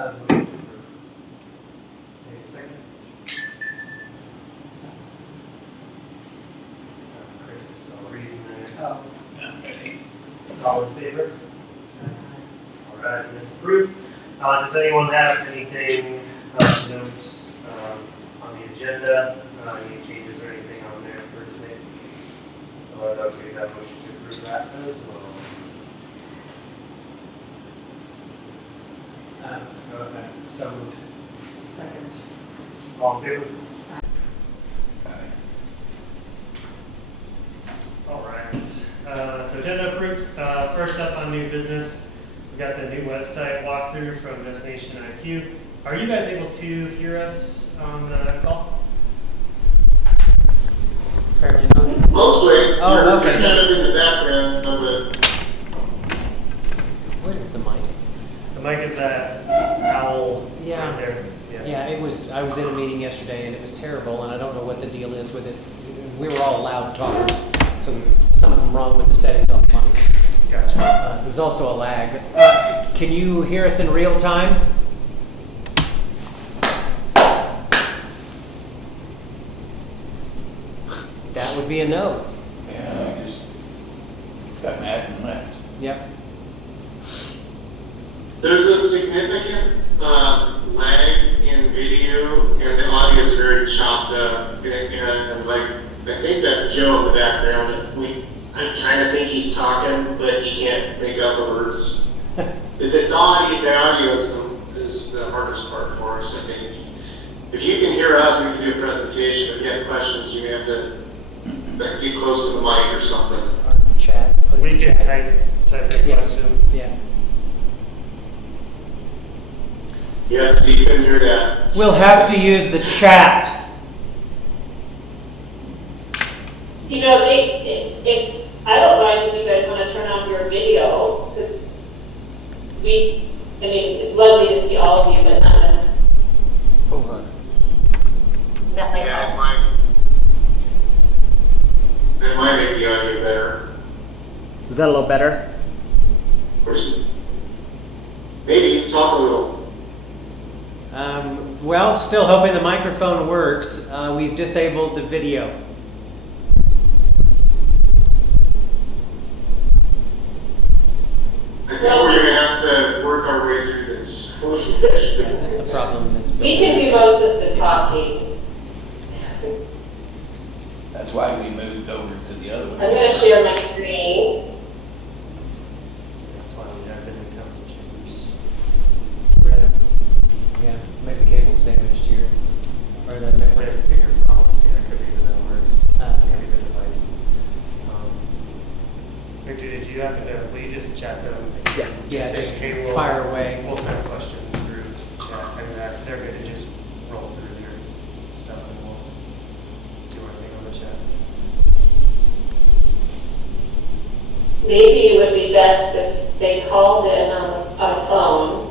Motion to approve. Any second? Chris is still reading there. Oh. All in favor? All right, and it's approved. Does anyone have anything, notes on the agenda? Any changes or anything on there for today? Otherwise, I would take that motion to approve that as well. So moved. Second. All in favor? All right. So agenda approved. First up on new business, we got the new website walkthrough from Destination IQ. Are you guys able to hear us on the call? Apparently not. Mostly. Oh, okay. You're kind of in the background of it. Where is the mic? The mic is that owl right there. Yeah, it was. I was in a meeting yesterday and it was terrible, and I don't know what the deal is with it. We were all loud talkers, so something wrong with the settings on the mic. Gotcha. There's also a lag. Can you hear us in real time? That would be a no. Yeah, I just got mad and left. Yep. There's a significant lag in video, and the audio is very chopped up. And like, I think that's Joe in the background. I kind of think he's talking, but he can't make out the words. The audio is the hardest part for us, I think. If you can hear us, we can do a presentation. If you have questions, you may have to get close to the mic or something. Or chat. Put it We in can chat. type in questions. Yeah. Yeah, so you couldn't hear that. We'll have to use the chat. You know, I don't mind if you guys want to turn on your video, because it's lovely to see all of you, but not like Yeah, it might make the audio better. Is that a little better? Of course. Maybe talk a little. Well, still hoping the microphone works. We've disabled the video. I think we're going to have to work our way through this. That's a problem in this we building. can do most of the talking. That's why we moved over to the other one. I'm going to share my screen. That's why we have been in council chambers. Red. Yeah, maybe the cable's damaged here. Or the We network. have bigger problems here. It could be the network. Could be the device. Victor, did you happen to, will you just chat them? Yeah, say, just hey, we'll- fire away. We'll send questions through chat, and they're going to just roll through their stuff, and we'll do our thing on the chat. Maybe it would be best if they called in on a phone.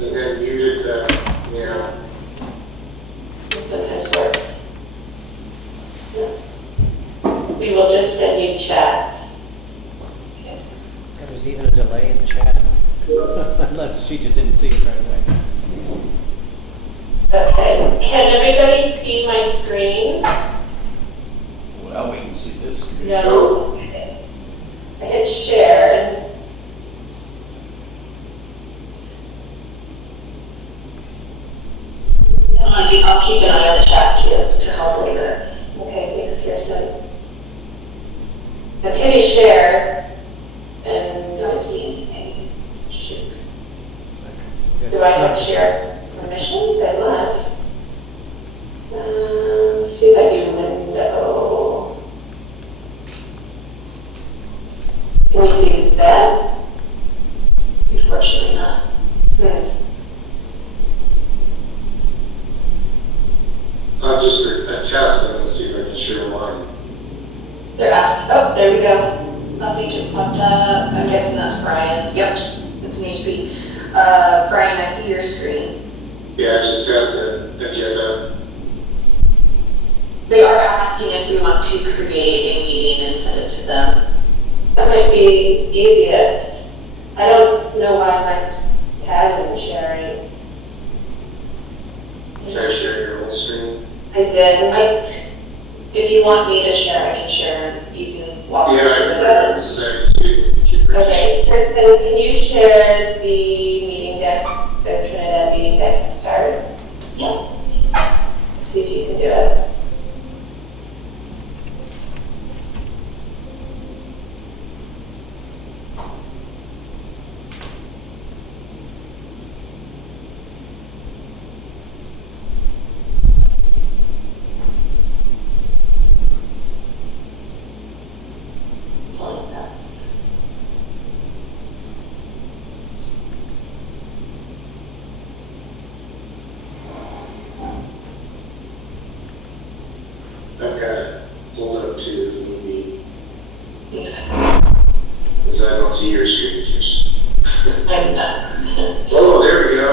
And then you did that, yeah. It sometimes works. Yeah. We will just send you chats. Okay. God, there's even a delay in the chat. Unless she just didn't see it right away. Okay. Can everybody see my screen? Well, we can see this screen. No. Okay. I hit share. I'll keep an eye on the chat too to help later. Okay, thanks, Kirsten. I'm hitting share and don't see anything. Shoot. Do I have share permissions? I must. Let's see if I do window. Can you do that? Unfortunately not. I'll just test it and see if I can share mine. They're asking, oh, there we go. Something just popped up. I'm guessing that's Brian's. Yep, it's an HP. Brian, I see your screen. Yeah, it just says the agenda. They are asking if we want to create a meeting and send it to them. That might be easiest. I don't know why my tab isn't sharing. Should I share your whole screen? I did. If you want me to share, I can share. You can walk me Yeah, through I it. can decide to keep it. Okay, Kirsten, can you share the meeting deck, the Trinidad meeting deck to start? Yeah. See if you can do it. Pulling it up. I've got it pulled up too if need be. Okay. Because I don't see your screen. Just... I'm done. Oh, there we go.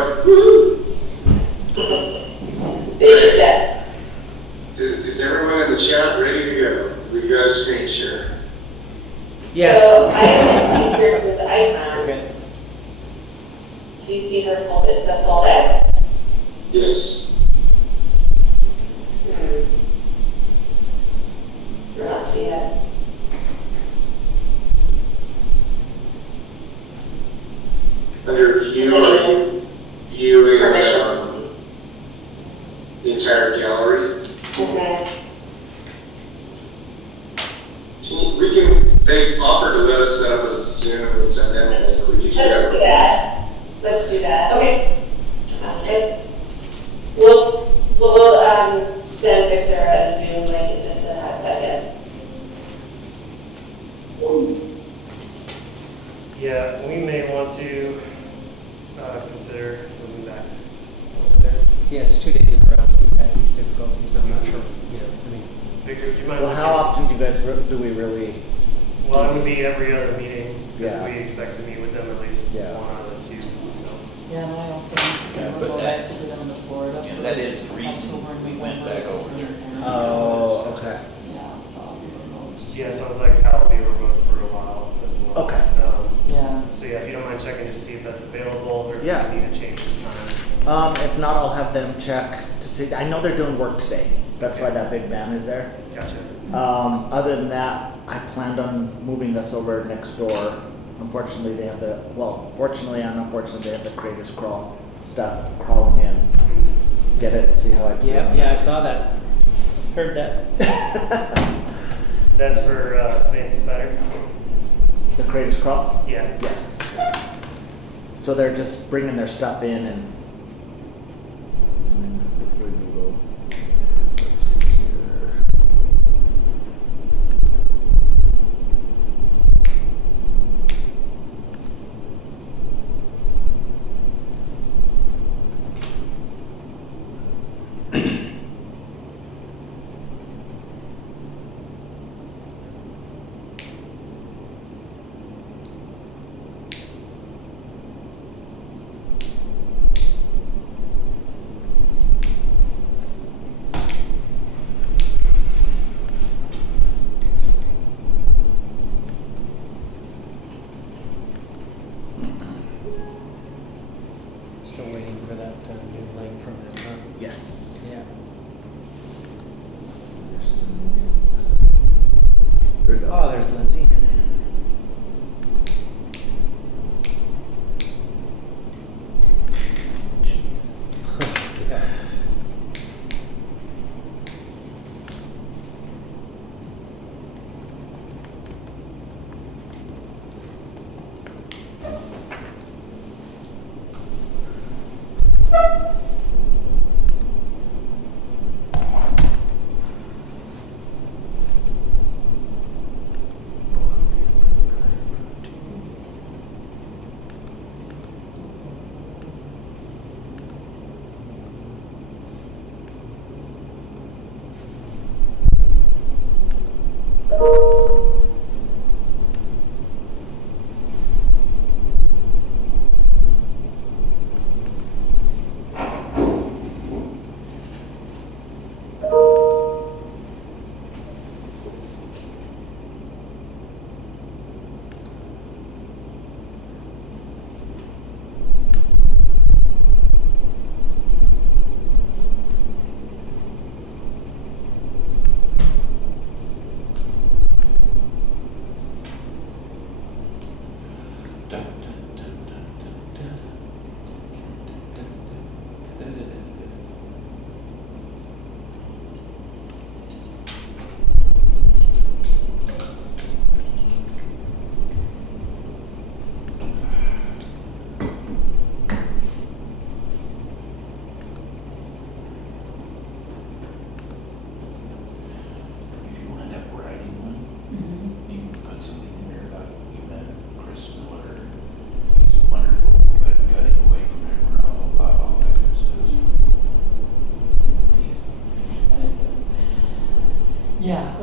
Woohoo! Baby steps. Is everyone in the chat ready to go? We've got a screen share. Yes. So I haven't seen Kirsten's icon. Okay. Do you see her the full deck? Yes. I don't see it. Under viewing Permissions. the entire gallery. They offered to let us set up a Zoom and send them a link. We could do Let's do that. that. Let's do that. Okay. Sounds good. We'll send Victor a Zoom link in just a hot second. Yeah, we may want to consider moving back over there. Yes, 2 days in a row we've had these difficulties. I'm not sure, I mean, Victor, would you mind? Well, how often do you guys, do we really? Well, it would be every other meeting, because Yeah. we expect to meet with them at least Yeah. one out of the two, so. Yeah, and I also Yeah, want but to go that- back to them to Florida. And for that is the reason October and we went November, back over so there. Oh, okay. Yeah, so I'll be remote. Yeah, sounds like Kyle will be remote for a while as well. Okay. Yeah. So yeah, if you don't mind checking to see if that's available, or if Yeah. you need to change the time. If not, I'll have them check to see. I know they're doing work today. That's why that big van is there. Gotcha. Other than that, I planned on moving us over next door. Unfortunately, they have fortunately and unfortunately, they have the Creators Crawl stuff crawling in. Get it? See how I can. yeah, I saw that. Heard that. That's for Fancy Spider? The Creators Crawl? Yeah. Yeah. So they're just bringing their stuff in and then hopefully we will. Let's see here. Still waiting for that new link from them, huh? Yes. Yeah. They're sending it. There we go. Oh, there's Lindsay. Jeez. Yeah.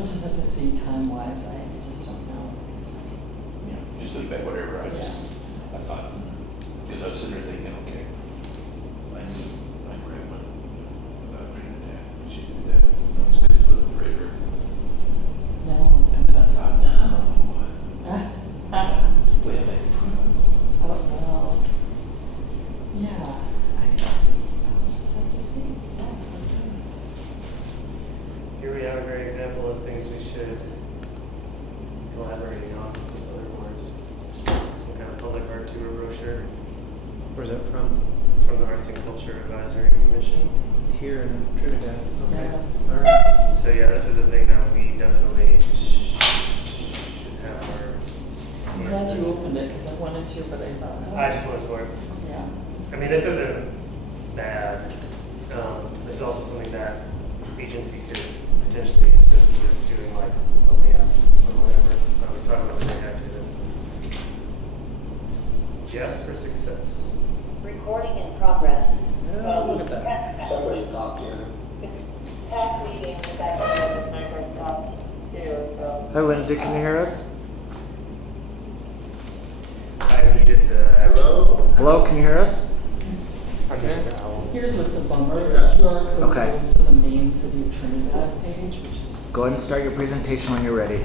just have to see time-wise, I just don't know. You know, just leave it, whatever, I Yeah. thought, because I was sitting there thinking, okay, I read one about Trinidad, we should do that, schedule it later. No. And then I thought, no, we have that problem. Oh, no. Yeah, I'll just have to see. Yeah. Here we have a great example of things we should be collaborating on with other boards. Some kind of public art tour brochure. Where's that from? From the Arts and Culture Advisory Commission. Here in Trinidad. Okay. Yeah. All right. So yeah, this is the thing that we definitely should have our. I'm glad you opened it, because I wanted to, but I thought, oh. I just went for it. Yeah. I mean, this isn't bad. This is also something that agency could potentially assist with doing, like a layout or whatever. So I don't know if they have to do this. Jess for success. Recording in progress. Look at that. Somebody talked to her. Tech meeting this afternoon is Microsoft Teams too, so. Hi Lindsay, can you hear us? I needed the actual. Hello, can you hear us? I'm just the owl. Here's what's a bummer, the QR code Okay. goes to the main City of Trinidad page, which is. Go ahead and start your presentation when you're ready.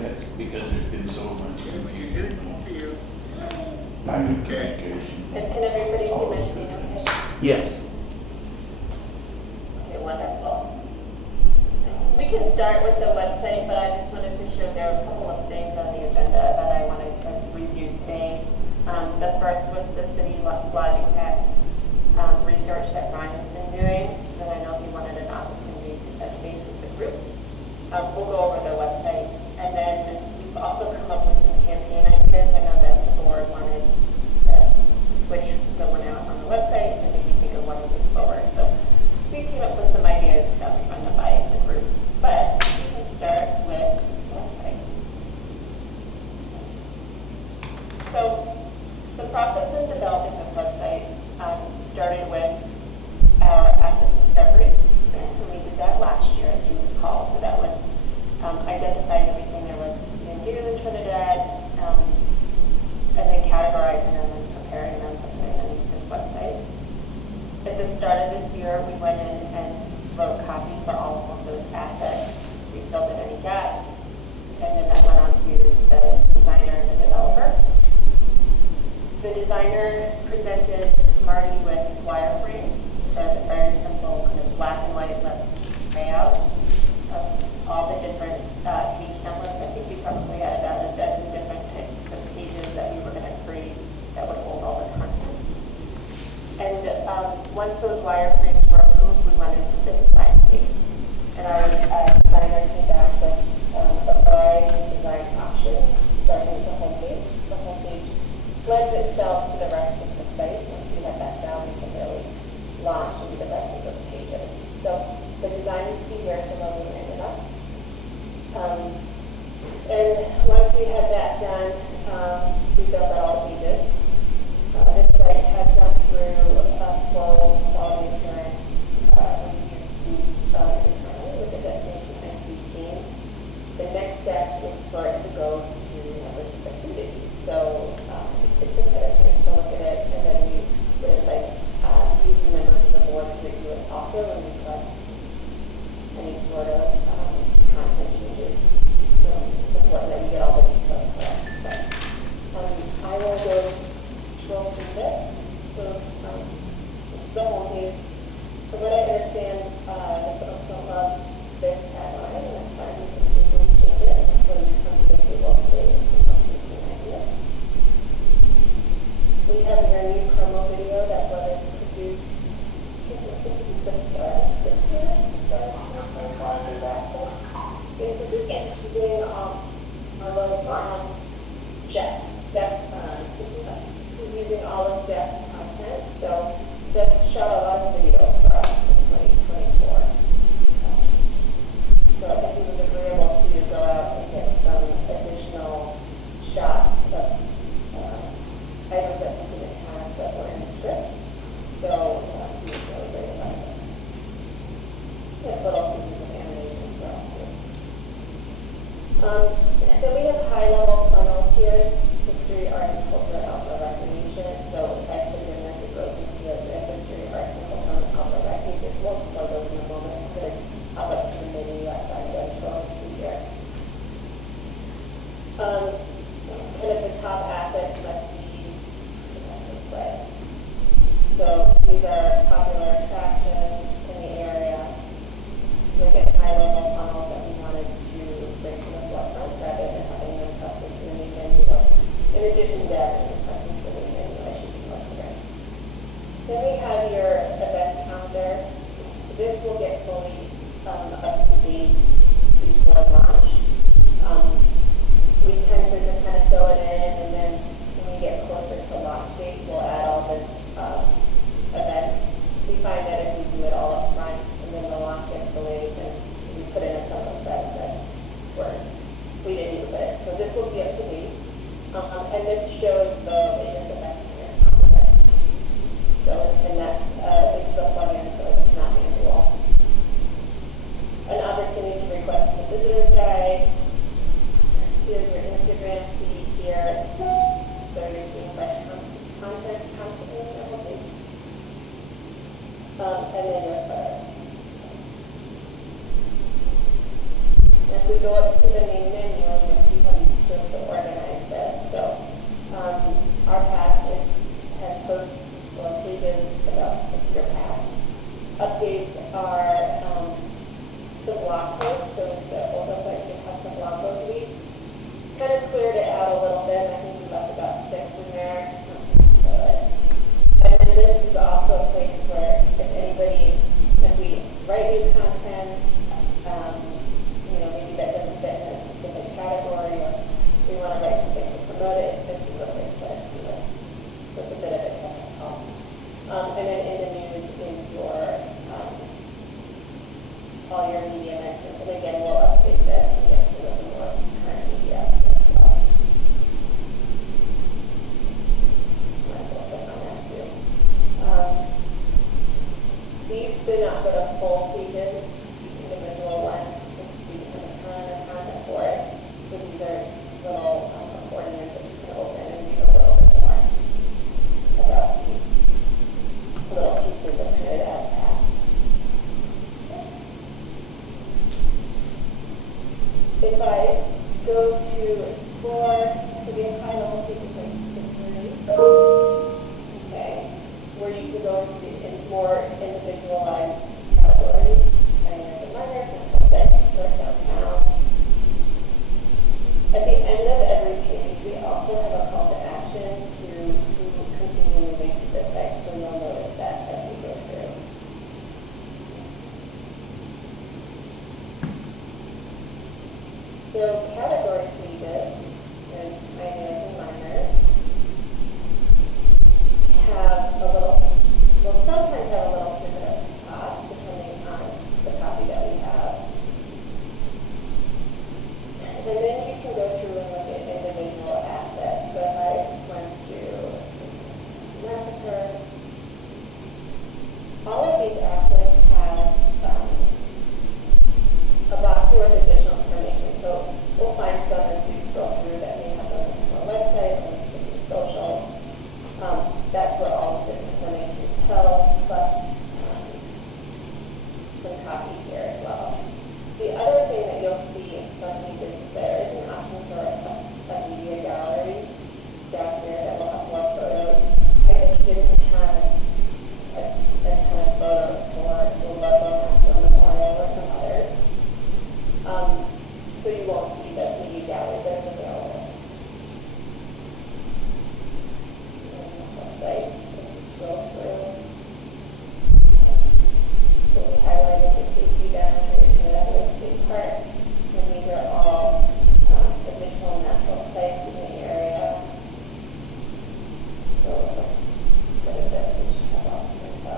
Yes, because there's been so much confusion. Lack of communication. And can everybody see my screen okay? Yes. Okay, wonderful. We can start with the website, but I just wanted to show there are a couple of things on the agenda that I wanted to review today. The first was the city lodging tax research that Brian's been doing, and I know he wanted an opportunity to touch base with the group. We'll go over the website, and then we've also come up with some campaign ideas. I know that the board wanted to switch the one out on the website and maybe think of one moving forward. So we came up with some ideas that we run by the group, but we can start with the website. So the process in developing this website started with our asset discovery, and we did that last year, as you recall. So that was identifying everything there was to see and do in Trinidad, and then categorizing them and preparing them for putting them into this website. At the start of this year, we went in and wrote copy for all of those assets. We filled in any gaps, and then that went on to the designer and the developer. The designer presented Marty with wireframes, which are the very simple kind of black and white layouts of all the different page templates. I think we probably had about a dozen different types of pages that we were going to create that would hold all the content. And once those wireframes were approved, we went into the design phase. And our designer came back with a variety of design options, starting with the homepage. The homepage lends itself to the rest of the site. Once we have that down, we can really launch and do the rest of those pages. So the design you see here is the one we ended up. And once we had that done, we built out all the pages. This site has gone through a full quality assurance review internally with the destination entry team. The next step is for it to go to members of the community. So we just had a chance to look at it, and then we would invite you members of the board to review it also and request any sort of content changes. It's important that we get all the details correct. So I will go scroll through this. So this is the homepage. From what I understand, the folks don't love this tagline, and that's fine. We can easily change it, and that's when we come to the table today with some campaign ideas. We have your new promo video that was produced. I think it was the start of this year. The start of 2025 practice. Okay, so this is doing our little Jeff's. This is using all of Jeff's content. So Jeff shot a lot of video for us in 2024. So I think he was agreeable to go out and get some additional shots of items that we didn't have that were in the script. So he was really great about it. We have little pieces of animation as well too. we'll explore those in a moment. I'm going to hop up to the menu after I'm done scrolling through here. Kind of the top assets, must-sees, this way. So these are popular attractions in the area. So again, high-level funnels that we wanted to bring to the forefront rather than having them tucked into the main menu. In addition to adding questions to the main menu, I should be more clear. Then we have your event calendar. This will get fully up to date before launch. We tend to just kind of fill it in, and then when we get closer to launch date, we'll add all the events. We find that if we do it all up front and then the launch gets delayed, then we put in a ton of events that we didn't need to put in. So this will be up to date. And this shows the latest events in your calendar. So, and that's, this is a plugin, so it's not manual. An opportunity to request the visitor's guide. Here's your Instagram feed here. So you're seeing fresh content constantly, I hope. And then your photo. If we go up to the main menu, you'll see how we chose to organize this. So our pass has posts or pages about your pass. Updates are some blog posts. So the old website can have some blog posts. We kind of cleared it out a little bit. I think we left about 6 in there. And then this is also a place where if we write new content, maybe that doesn't fit in a specific category, or we want to write something to promote it, this is a place that we would. So it's a bit of a catch-up call. And then in the news is your all your media mentions. And again, we'll update this and get some of the more current media as well. Might as well click on that too. These do not go to full pages. Each individual one is a ton of content for it. So these are little accordions that you can open and read a little bit more about these little pieces of Trinidad's past. If I go to explore, so we have high-level pages like history, okay, where you can go into the more individualized categories, pioneers and miners, natural sites, historic downtown. At the end of every page, we also have a call to action to continue moving through the site, so you'll notice that as we go through. So category pages, there's pioneers and miners, have a little, will sometimes have a little snippet at the top, depending on the copy that we have. And then you can go through and look at individual assets. So if I went to, let's see, Massacre, all of these assets have a box with additional information. So we'll find some as we scroll through that may have a link to our website, a link to some socials. That's where all of this information is held, plus some copy here as well. The other thing that you'll see in some pages is there is an option for a media gallery down here that will have more photos. I just didn't have a ton of photos for the Ludlow National Memorial or some others. So you won't see the media gallery, but it's available. Sites as we scroll through. So we highlighted the KT Dam, Trinidad State Park, and these are all additional natural sites in the area. So let's go to this. This should have lots of info.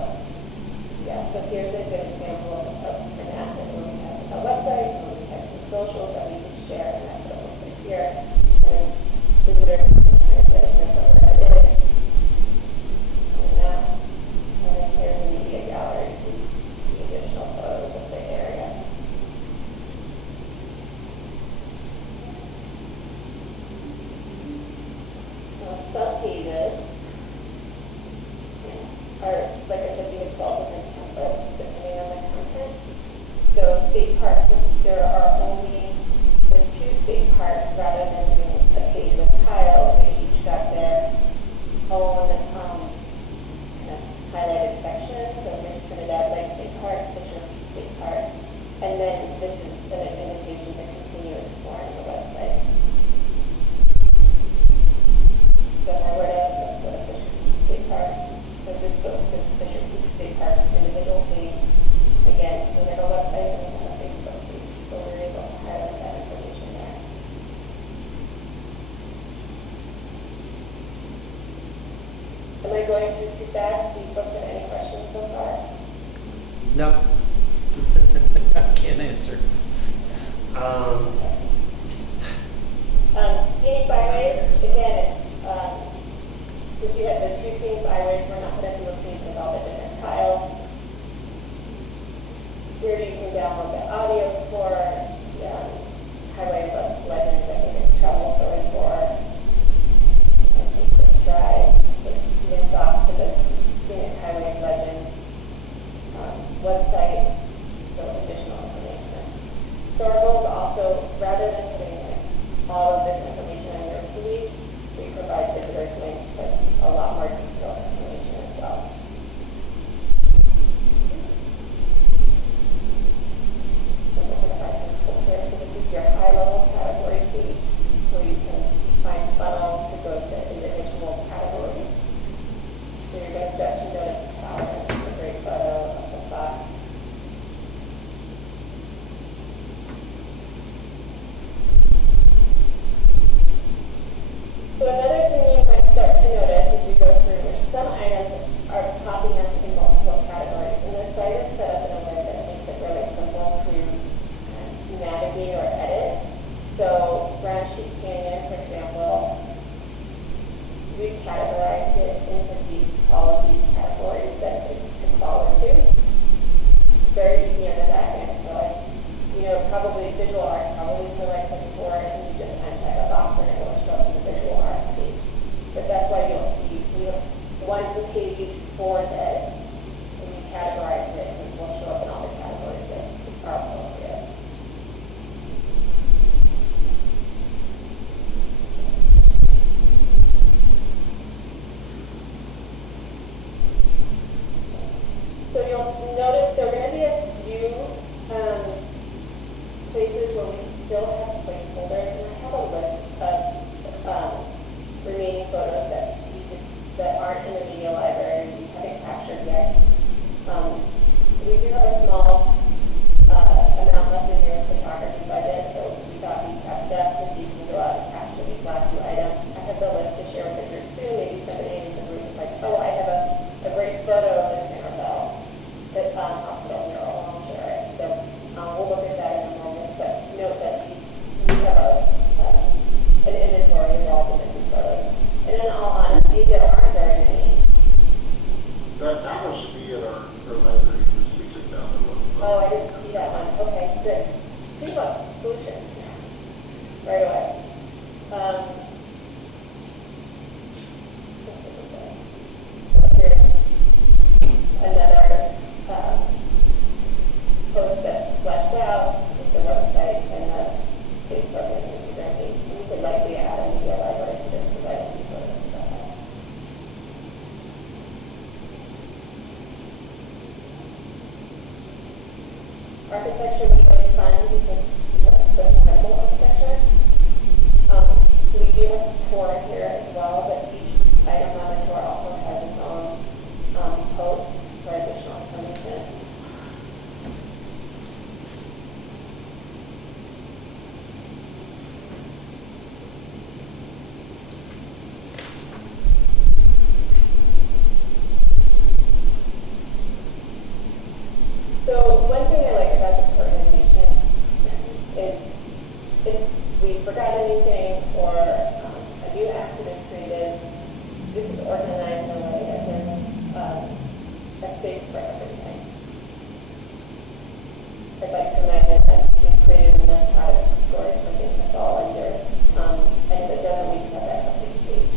Yeah, so here's a good example of an asset where we have a website, where we have some socials that we can share, and that's what it looks like here. And then visitors can kind of get a sense of where it is. And then here's a media gallery where you see additional photos of the area. Sub-pages are, like I said, we have 12 different templates depending on So state parks, since there are only the 2 state parks, rather than doing a page with tiles, they each got their own kind of highlighted section. So there's Trinidad Lake State Park, Fisher Peak State Park, and then this is an invitation to continue exploring the website. So if I were to, let's go to Fisher Peak State Park. So this goes to Fisher Peak State Park's individual page. Again, we have a website and we have a Facebook page, so we're able to highlight that information there. Am I going through too fast? Do you folks have any questions so far? No. I can't answer. Scenic byways, again, it's, since you have the 2 scenic byways, we're not going to do a page with all the different tiles. Here you can download the audio tour, Highway Legends, I think it's a travel story tour. I take this drive, it links off to the Scenic Highway Legends website, so additional information. So our goal is also, rather than putting all of this information on your page, we provide visitors links to a lot more detailed information as well. And look at the arts and culture. So this is your high-level category page, where you can find funnels to go to individual categories. So you're going to start to notice the power. It's a great photo of the box. So another thing you might start to notice if you go through is some items are popping up in multiple categories. And the site is set up in a way that makes it really simple to navigate or edit. So Grand Sheep Canyon, for example, we've categorized it into all of these categories that it could fall into. Very easy on the back end. I feel like, probably visual arts probably is the right place for it, and you just uncheck a box and it will show up in the visual arts page. But that's why you'll see we have one page for this, and we categorize it, and it will show up in all the categories that are appropriate. So you'll notice there are going to be a few places where we still have placeholders, and I have a list of remaining photos that aren't in the media library we haven't captured yet. We do have a small amount left in your photography budget, so we thought we'd tap Jeff to see if we can go out and capture these last few items. I have the list to share with the group too. Maybe somebody in the group is like, oh, I have a great photo of this Bell hospital mural, and I'll share it. So we'll look at that in a moment, but note that we have an inventory of all the missing photos. And in all honesty, there aren't very many. That one should be in our library, because we took down the one. Oh, I didn't see that one. Okay, good. See what solution right away. Let's look at this. So here's another post that's fleshed out with the website and the Facebook and Instagram page. And we could likely add a media library to this because I don't think photos about that. Architecture was really fun because we have such incredible architecture. We do have a tour here as well, but each item on the tour also has its own posts for additional information. So one thing I like about this organization is if we forgot anything or a new asset is created, this is organized in a way that there's a space for everything. I'd like to imagine that we've created enough categories for things to fall under, and if it doesn't, we can have that complete page.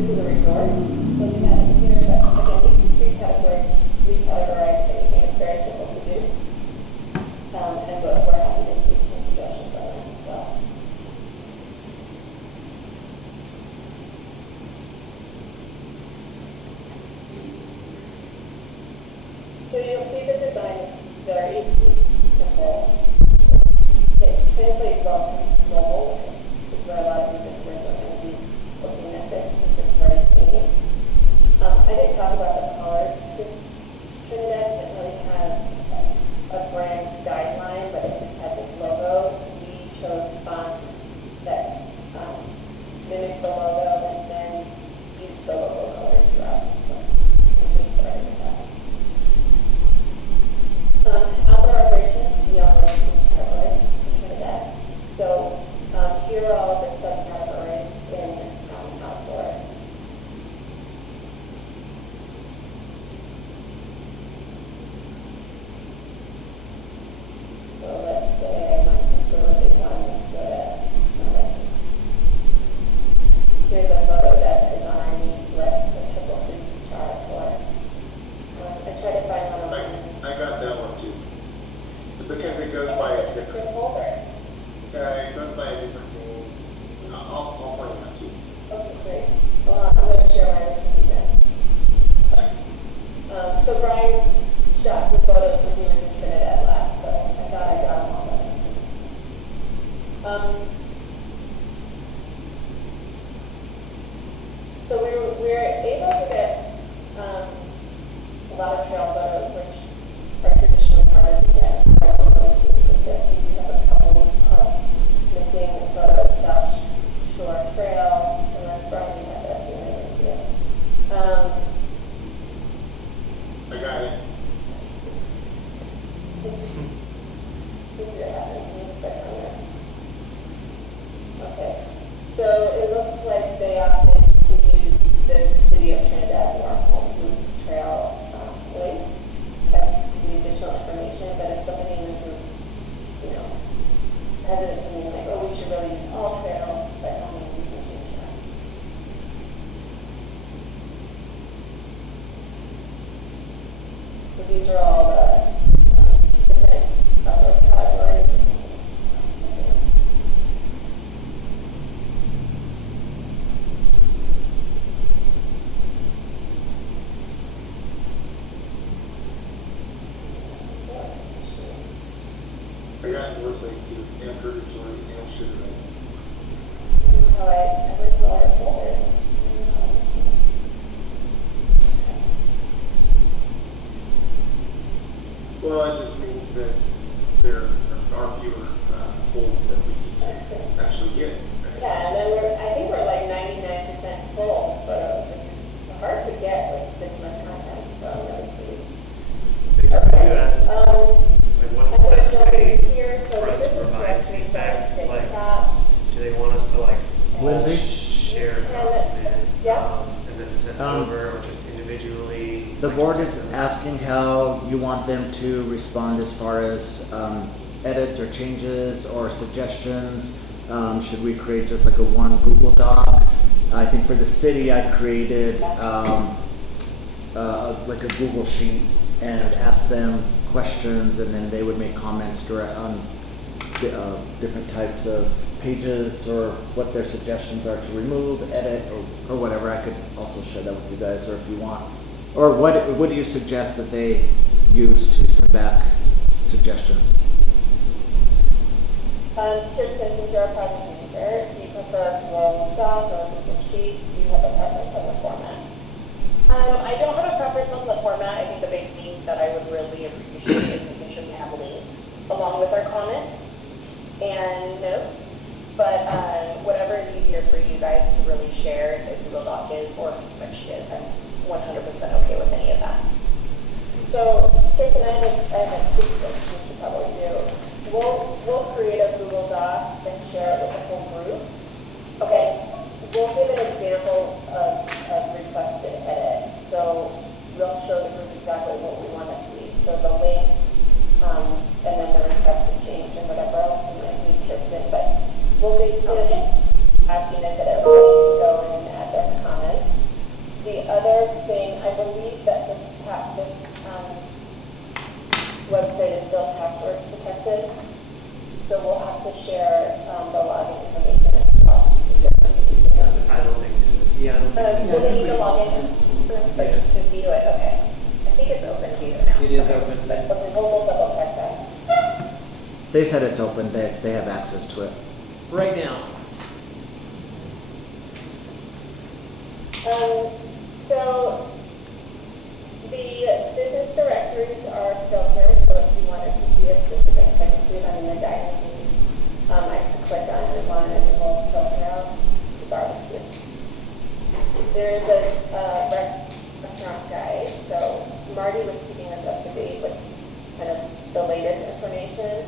this is a resort, so we have it here, but again, we can recategorize anything. It's very simple to do. And we're happy to take some suggestions on that as well. So you'll see the design is very simple. It translates well to mobile, which is where a lot of your visitors are going to be looking at this, since it's very clean. I didn't talk about the colors, since Trinidad didn't really have a brand guideline, but it just had this logo. We chose fonts that mimic the logo and then use the logo colors throughout. So we started with that. Outdoor operation, we always category in Trinidad. So here are all of the subcategories in outdoors. So let's say let's go with big one. Let's go to here's a photo that is on our needs list, the triple chart tour. I tried to find one of them. I got that one too. Because it goes by a different, folder. it goes by a different name. I'll point it out to you. Okay, great. Well, I'm going to share my list with you then. So Brian shot some photos when he was in Trinidad last, so I thought I got them all done. So we were able to get a lot of trail photos, which are traditionally hard to get. So on those cases with this, we do have a couple of missing photos, South Shore Trail, unless Brian you had that too, I didn't see it. I got it. This is what happens when you click on this. Okay, so it looks like they opted to use the City of Trinidad Warhol Loop Trail link as the additional information, but if somebody in the group, has an opinion like, oh, we should really use all trails, by all means, we can change that. So these are all the different outdoor categories. I got North Lake too, and Purgatory, and Sugar Lake. I went to all your folders. Well, it just means that there are fewer holes that we need to actually get. Right? Yeah, and then I think we're like 99% full photos, which is hard to get with this much content, so I'm really pleased. Victor, you asked, like, what's the I'm going best to jump way into here, so for us this to is provide directory feedback? stick Like, top. do they want us to, like, Lindsay? share a document, Yeah. and then send it over, or just individually? The like, board just is text them? asking how you want them to respond as far as edits or changes or suggestions. Should we create just like a one Google Doc? I think for the city, I created like a Google sheet and asked them questions, and then they would make comments direct on different types of pages or what their suggestions are to remove, edit, or whatever. I could also share that with you guys, or if you want. Or what do you suggest that they use to send back suggestions? Kirsten, since you're a project manager, do you prefer Google Doc or Google Sheet? Do you have a preference on the format? I don't have a preference on the format. I think the big thing that I would really appreciate is making sure we have links along with our comments and notes. But whatever is easier for you guys to really share, if Google Doc is or if spreadsheet is, I'm 100% okay with any of that. So, Kirsten, I have two things we should probably do. We'll create a Google Doc and share it with the whole group. Okay. We'll give an example of requested edit. So we'll show the group exactly what we want to see. So the link, and then the requested change and whatever else you might need, Kirsten. But we'll be asking that everybody can go in and add their comments. The other thing, I believe that this website is still password protected, so we'll have to share the login information as well. Just so you know. I don't think it is. Yeah, I don't think So they need to log in Yeah. to view it, okay. I think it's open view now. it is open. But okay, we'll double check that. They said it's open, they have access to it. Right now. So the business directories are filtered, so if you wanted to see a specific type of food, I'm in the dining room, I can click on one and it will filter out to barbecue. There's a restaurant guide, so Marty was keeping us up to date with kind of the latest information.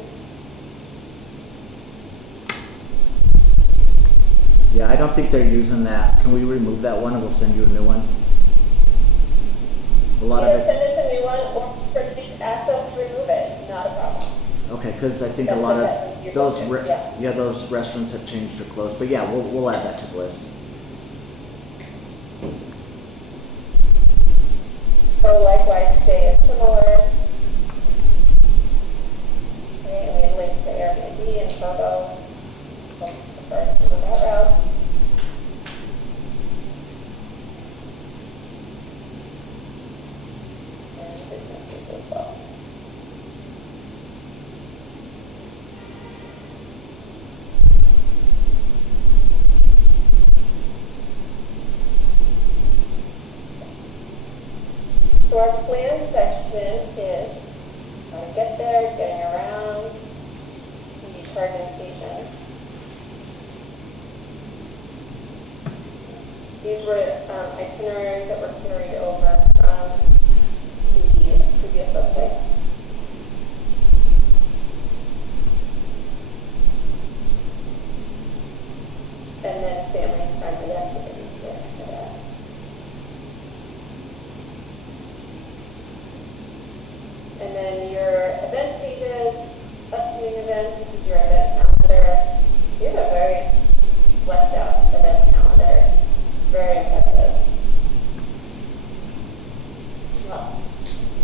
Yeah, I don't think they're using that. Can we remove that one and we'll send you a new one? A lot Either of it, send us a new one or ask us to remove it, not a problem. okay, because I think a That's lot what of that- those, yeah. those restaurants have changed or closed. But yeah, we'll add that to the list. So likewise, stay is similar. Okay, and we have links to Airbnb and Photo. Folks prefer to go that route. And businesses as well. So our plan session is how to get there, getting around, the charging stations. These were itineraries that were carried over from the previous website. And then family-friendly activities here for that. And then your event pages, upcoming events, this is your event calendar. You have a very fleshed out event calendar. Very impressive. Lots.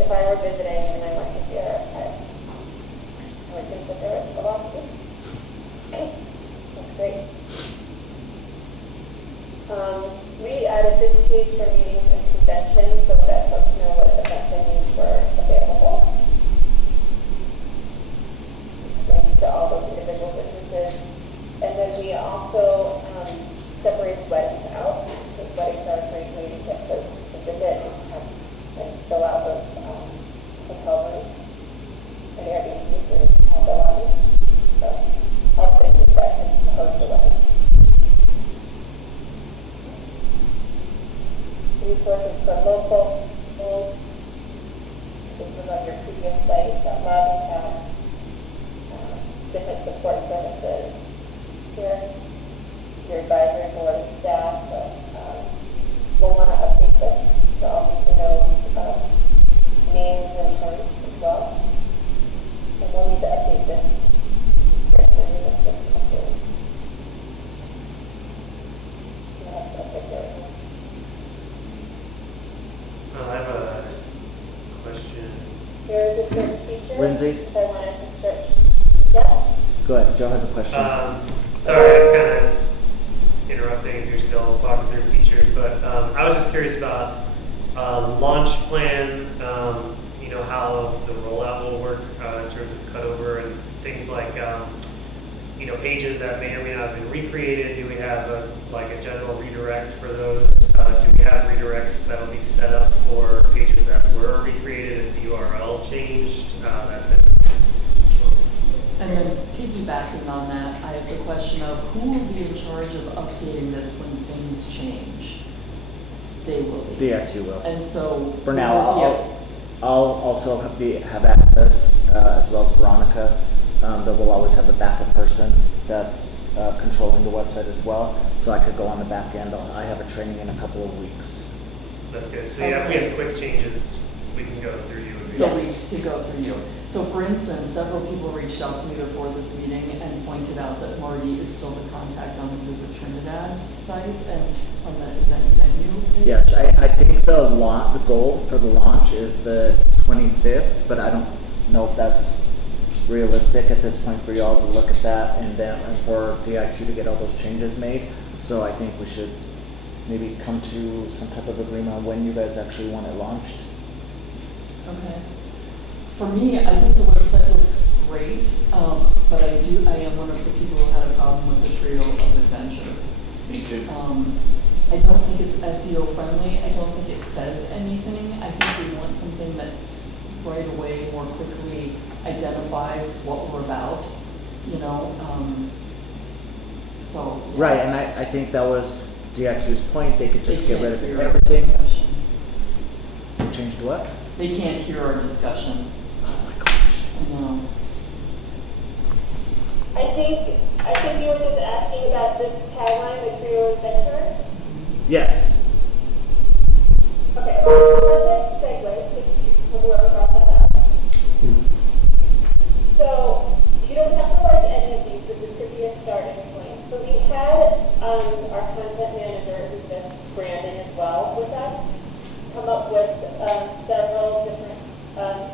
If I were visiting and I went to here, I would think that there is a lot to do. Okay, that's great. We added this page for meetings and conventions so that folks know what event venues were available. Links to all those individual businesses. And then we also separated weddings out, because weddings are a great way to get folks to visit and fill out those hotel rooms and Airbnbs and all the lobby. So all places that can host a wedding. Resources for locals. This was on your previous site, that lobby has different support services here, your advisory board and staff. So we'll want to update this. So I'll need to know names and terms as well. And we'll need to update this person who missed this update. We'll have to update everything. I have a question. There is a search feature. Lindsay? If I wanted to search. Yeah. Go ahead, Joe has a question. Sorry, I'm kind of interrupting if you're still talking through features, but I was just curious about launch plan, you know, how the rollout will work in terms of cutover and things like, you know, pages that may or may not have been recreated. Do we have a general redirect for those? Do we have redirects that will be set up for pages that were recreated if the URL changed? That's it. And then piggybacking on that, I have the question of who will be in charge of updating this when things change? They will be. DRQ will. And so. For now, yeah. I'll also have access, as well as Veronica. That will always have a backup person that's controlling the website as well. So I could go on the back end. I have a training in a couple of weeks. That's good. So yeah, if we have quick changes, we can go through you. So Yes. we go through you. So for instance, several people reached out to me before this meeting and pointed out that Marty is still the contact on the Visit Trinidad. site and on the event venue page? Yes, I think the goal for the launch is the 25th, but I don't know if that's realistic at this point for y'all to look at that and for DIQ to get all those changes made. So I think we should maybe come to some type of agreement on when you guys actually want it launched. Okay. For me, I think the website looks great, but I am one of the people who had a problem with the Trio of Adventure. Me too. I don't think it's SEO friendly. I don't think it says anything. I think we want something that right away more quickly identifies what we're about, you know, so. Yeah. Right, and I think that was DIQ's point. They could just They get rid of can't hear our everything. discussion. We changed what? They can't hear our discussion. Oh my gosh. I know. I think you were just asking about this tagline, the Trio Adventure. Yes. Okay, perfect segue, for whoever brought that up. So, you don't have to like any of these, but this could be a starting point. So we had our content manager, who does branding as well with us, come up with several different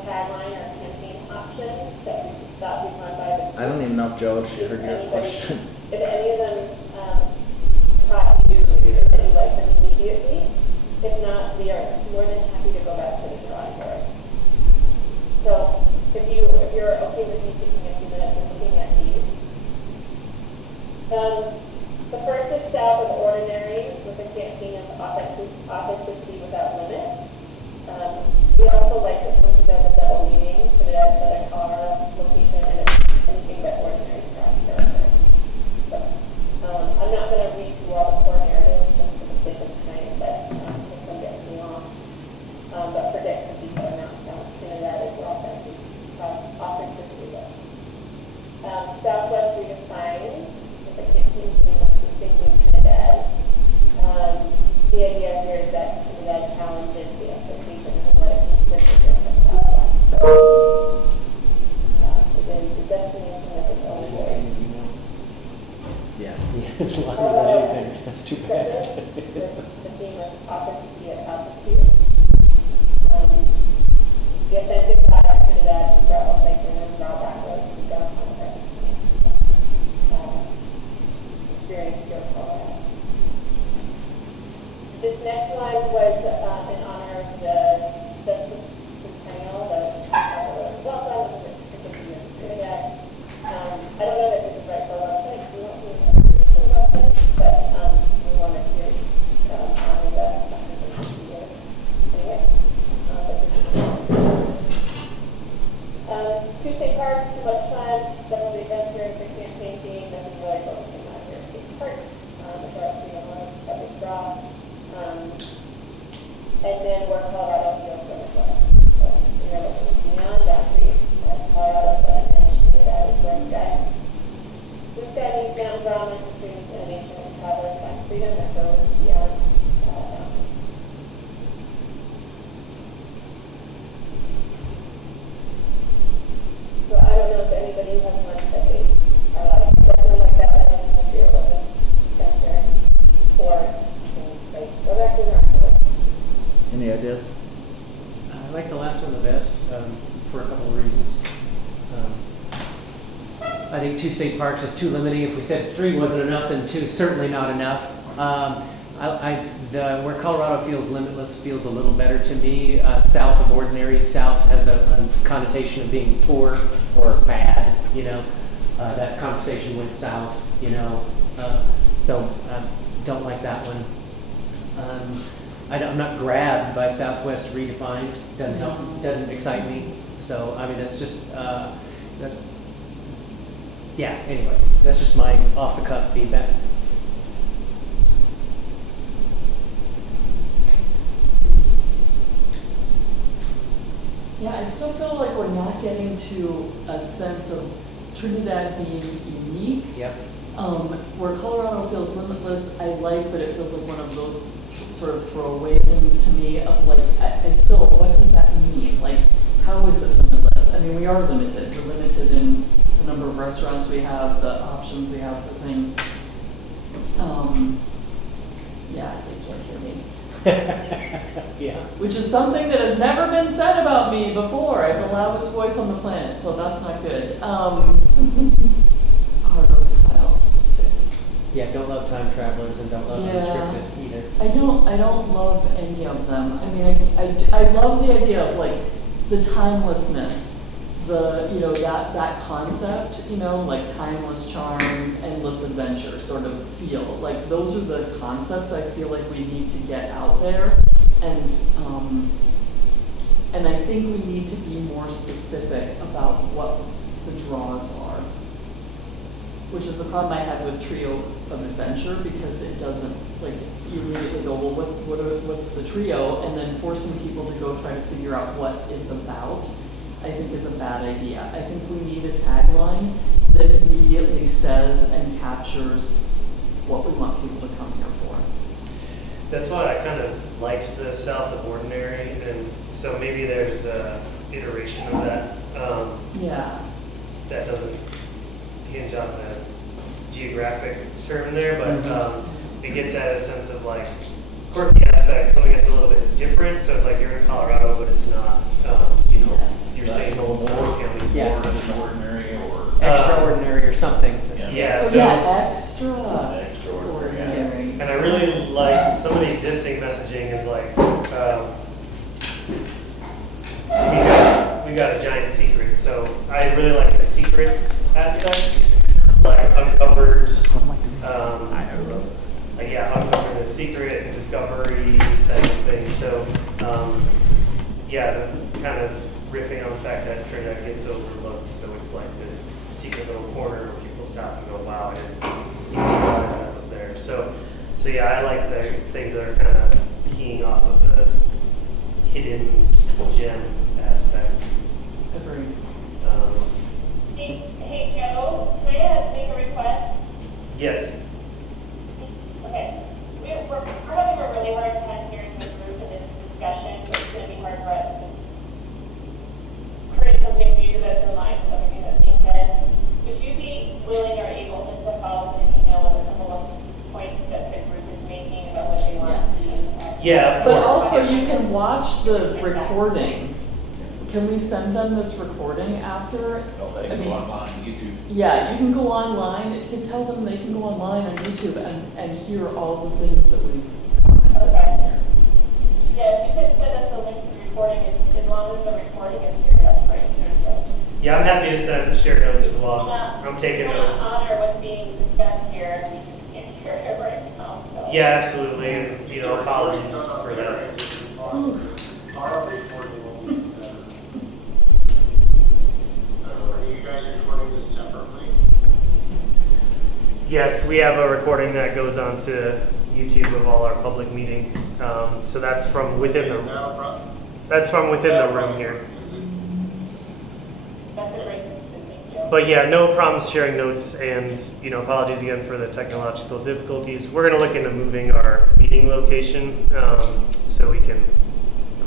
tagline or campaign options that we thought we'd run by the. I don't even know if Joe heard your question. If any of them caught you or that you like them immediately, if not, we are more than happy to go back to the drawing board. So if you're okay with me taking a few minutes and looking at these. The first is South of Ordinary with a campaign of authenticity without limits. We also like this one because it has a double meaning, but it adds Southern our location and it's anything but ordinary character. So I'm not going to read through all the core narratives just for the sake of time, but because some get me off. But forget the people around Trinidad as well, that is authenticity is. Southwest Redefined with a campaign theme of distinctly Trinidad. The idea here is that Trinidad challenges the expectations of what it considers in the Southwest. It is a destination with its own voice. Yes. It's longer than anything. That's too bad. The theme of authenticity at altitude. The authentic vibe of Trinidad from gravel cycling and raw backwards to downtown Paris. Experience of your Colorado. This next one was in honor of the sesquicentennial, the Capitalist Welcome, the 50 years of Trinidad. I don't know if this is right for our website. Do you want to for the website? But we wanted to honor the 150 years. Anyway, but this is two state parks, too much fun, double the adventure, big campaign theme. This is really focusing on your state parks, which are a big draw. And then where Colorado feels limitless. So we are looking beyond boundaries. Colorado 7 and Trinidad is blue sky. Blue sky means mountain drama, history means innovation, and travelers find freedom that goes beyond boundaries. So I don't know if anybody has one that they definitely like that one in the field of the center, or say, go back to the afterwards. Any ideas? I like the last one the best for a couple of reasons. I think 2 state parks is too limiting. If we said 3 wasn't enough, then 2 is certainly not enough. Where Colorado feels limitless feels a little better to me. South of ordinary, south has a connotation of being poor or bad. You know, that conversation went south. You know, so don't like that one. I'm not grabbed by Southwest Redefined. Doesn't excite me. So I mean that's just yeah. Anyway, that's just my off the cuff feedback. Yeah, I still feel like we're not getting to a sense of Trinidad being unique. Yep. Where Colorado feels limitless, I like, but it feels like one of those sort of throwaway things to me of like, I still, what does that mean? Like, how is it limitless? I mean, we are limited. We're limited in the number of restaurants we have, the options we have for things. Yeah. Which is something that has never been said about me before. I have the loudest voice on the planet, so that's not good. Hard on Kyle. Yeah, don't love time travelers and don't love Yeah. unscripted either. I don't love any of them. I mean, I love the idea of like the timelessness, that concept, like timeless charm, endless adventure sort of feel. Like those are the concepts I feel like we need to get out there, and I think we need to be more specific about what the draws are. Which is the problem I had with Trio of Adventure, because it doesn't, like, you immediately go, well, what's the trio? And then forcing people to go try to figure out what it's about, I think is a bad idea. I think we need a tagline that immediately says and captures what we want people to come here for. That's why I kind of liked the South of Ordinary, and so maybe there's a iteration of that Yeah. that doesn't hinge on the geographic term there, but it gets at a sense of like quirky aspect, something that's a little bit different. So it's like you're in Colorado, but it's not, you're saying old Suffolk County. Yeah. More than ordinary or. Extraordinary or something. Yeah, Oh, so, yeah, Extraordinary. extraordinary. and I really like some of the existing messaging is like, we got a giant secret. So I really like the secret aspects, like uncovered, uncovering the secret and discovery type of thing. So, the kind of riffing on the fact that Trinidad gets overlooked. So it's like this secret little corner where people stop and go, wow, I didn't even realize that was there. So yeah, I like the things that are kind of keying off of the hidden gem aspect. Agreed. Hey Joe, can I make a request? Yes. Okay, we're having a really hard time hearing the group in this discussion, so it's going to be hard for us to create something new that's in line with everything that's being said. Would you be willing or able just to follow up an email with a couple of points that the group is making about what they want to see in the text? Yeah, of But course. also you can watch the recording. Can we send them this recording after? No, they I can mean, go online, YouTube. Yeah, you can go online, it can tell them they can go online on YouTube and hear all the things that we've commented on here. Yeah, if you could send us a link to the recording, as long as the recording is here, that's great. Yeah, I'm happy to share notes as well. I'm taking We want notes. to honor what's being discussed here, and we just can't hear it right now, so. Yeah, absolutely. And, apologies for that. Our recording will be better. Are you guys recording this separately? Yes, we have a recording that goes on to YouTube of all our public meetings. So that's from within the room here. That's a great suggestion, thank you. But yeah, no problems sharing notes, and apologies again for the technological difficulties. We're going to look into moving our meeting location so we can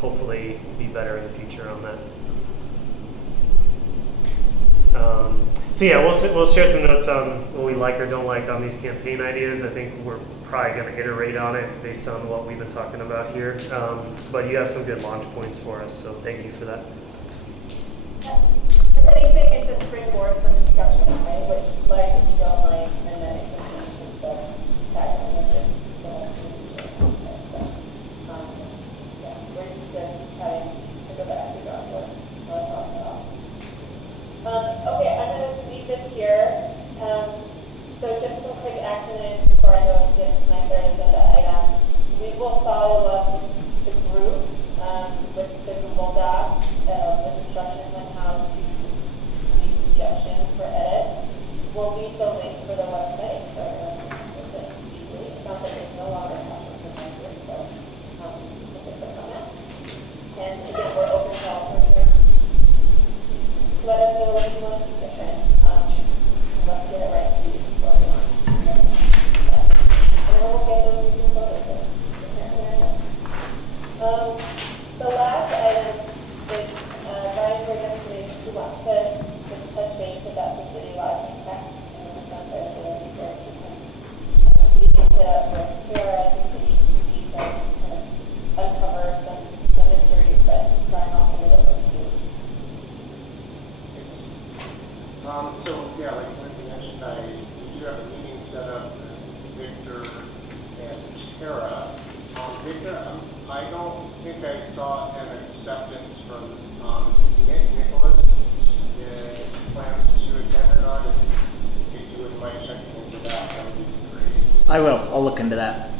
hopefully be better in the future on that. So yeah, we'll share some notes on what we like or don't like on these campaign ideas. I think we're probably going to iterate on it based on what we've been talking about here. But you have some good launch points for us, so thank you for that. If anything, it's a springboard for discussion, right? What you like, what you don't like, and then it can just the tackling of it. We're used to having to go back to drawing board. Okay, I'm going to leave this here. So just some quick action items before I go into my third agenda item. We will follow up with the group with the Google Doc with instructions on how to leave suggestions for edits. We'll leave the link Tara. Victor, I don't think I saw an acceptance from Nicholas. Plans to attend or not? If you wouldn't mind checking into that would be great. I will. I'll look into that.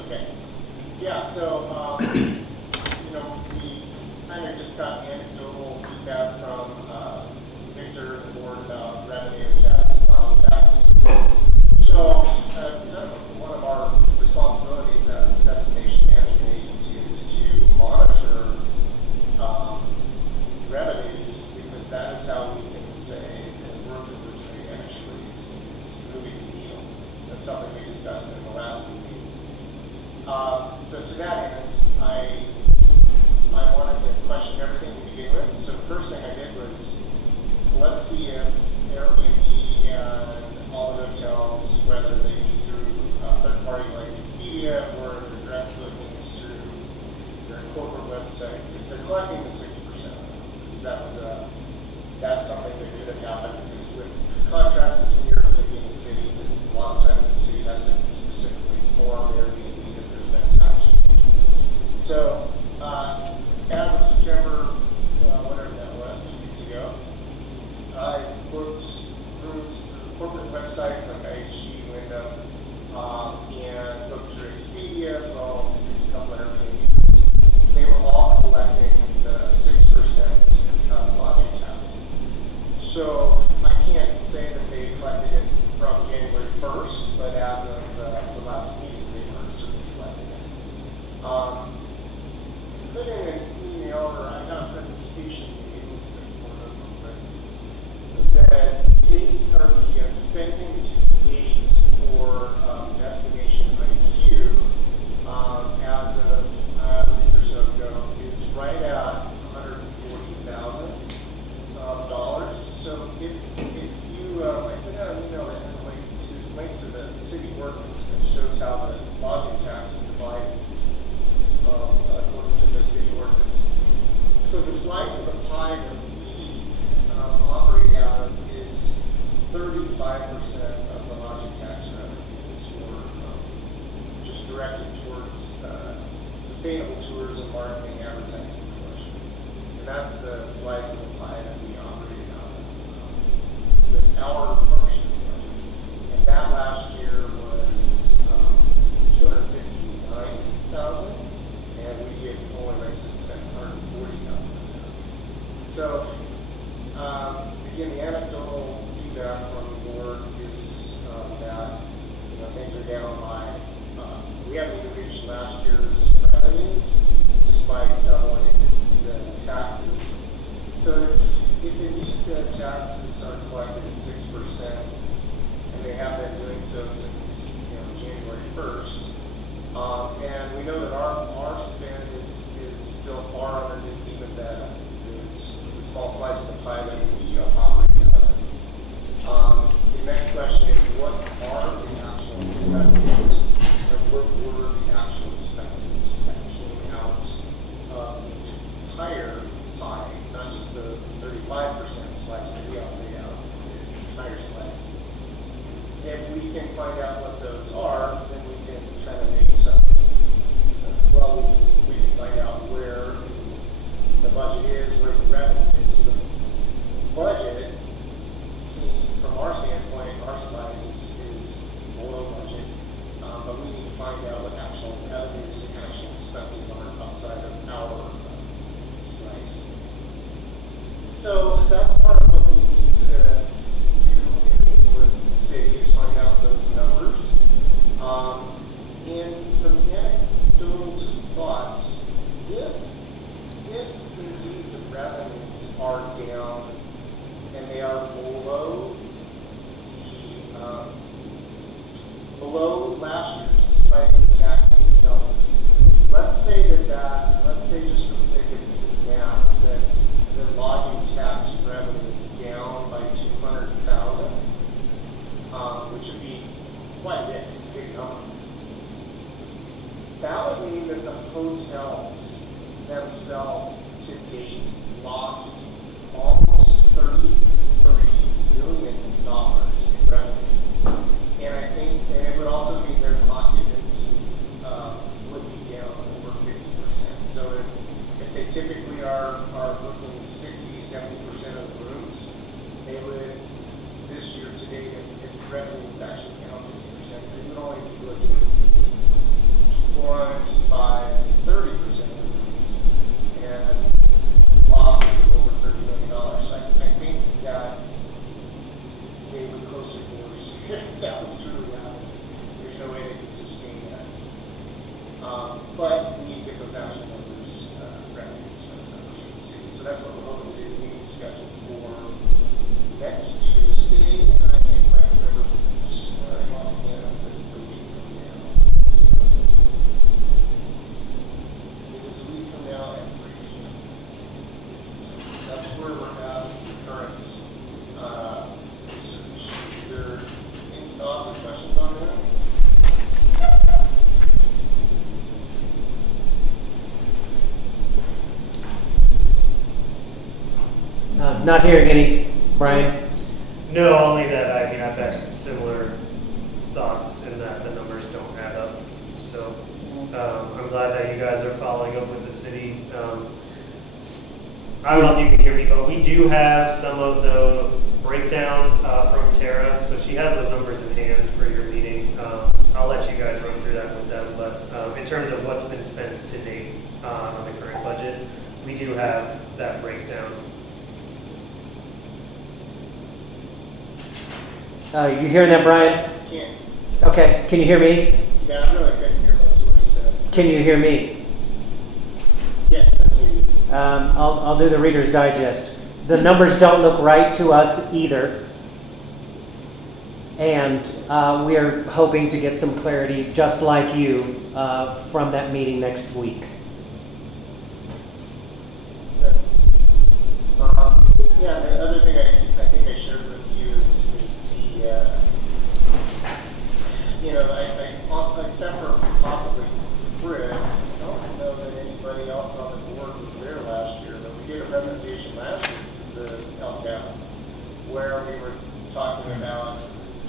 Okay. Yeah, so, we kind of just got anecdotal feedback from Victor and the board about revenue tax, lodging tax. So, kind of one of our responsibilities as a destination management agency is to monitor revenues, because that is how we can say that work that we're doing actually is moving the needle. That's something we discussed in the last meeting. So to that end, I wanted to question everything to begin with. So the first thing I did was, let's see if Airbnb and all the hotels, whether they be through a third party like Expedia or their direct bookings through their corporate websites, if they're collecting the 6%, because that's something that could have happened, because with contracts between Airbnb and the city, a lot of times the city has to specifically inform Airbnb that there's been a tax change. So, as of September, whatever that was, 2 weeks ago, I booked rooms through corporate websites like IHG, Wyndham, and booked through Expedia as well as a couple of Airbnbs. They were all collecting the 6% lodging tax. So I can't say that they collected it from January 1st, but as of the last meeting, they were certainly collecting it. Put in an email, or I got a presentation, it was the date or the spending to date for Destination IQ as of a week or so ago is right at $140,000. So if you, I sent out an email that has a link to the city ordinance that shows how the lodging tax is divided according to the city ordinance. So the slice of the pie that we operate out of is 35% of the lodging tax revenues for just directed towards sustainable tourism, marketing, advertising, promotion. And that's the slice of the pie that we operate out of with our portion of the budget. And that last year was $259,000, and we gave only license spent $140,000. So, again, the anecdotal feedback from the board is that things are down by. We haven't even reached last year's revenues, despite doubling the taxes. So, if indeed the taxes are collected at 6%, and they have been doing so since January 1st, and we know that our spend is still far underneath even the small slice of the pie that we operate out of. The next question is, what are the actual revenues, and what were the actual expenses that came out of the entire pie, not just the 35% slice that we operate out of, the entire slice? If we can find out what those are, then we can kind of make some, we can find out where the budget is, where the revenue is. So the budget, seen from our standpoint, our slice is below budget, but we need to find out what actual revenues and actual expenses are outside of our slice. So that's part of what we need to do in meeting with the city, is find out those numbers. And some anecdotal just thoughts. If indeed the revenues are down and they are below below last year, despite the tax being doubled, let's say just for the sake of math, that the lodging tax revenue is down by $200,000, which would be quite a bit. It's a big number. That would mean that the hotels themselves to date lost almost $33 million in revenue. And I think, and it would also mean their Not hearing any, Brian? No, I'll leave that. I mean, I've had similar thoughts in that the numbers don't add up. So I'm glad that you guys are following up with the city. I don't know if you can hear me, but we do have some of the breakdown from Tara. So she has those numbers in hand for your meeting. I'll let you guys run through that with them. But in terms of what's been spent to date on the current budget, we do have that breakdown. You hearing that, Brian? Can't, Okay, can you hear me? yeah, I really couldn't hear most of what he said. Can you hear me? Yes, I can hear you. I'll do the Reader's Digest. The numbers don't look right to us either. And we are hoping to get some clarity, just like you, from that meeting next week. Yeah, the other thing I think I shared with you is the, you know, except for possibly Chris, I don't know that anybody else on the board was there last year, but we did a presentation last year to the LTAB where we were talking about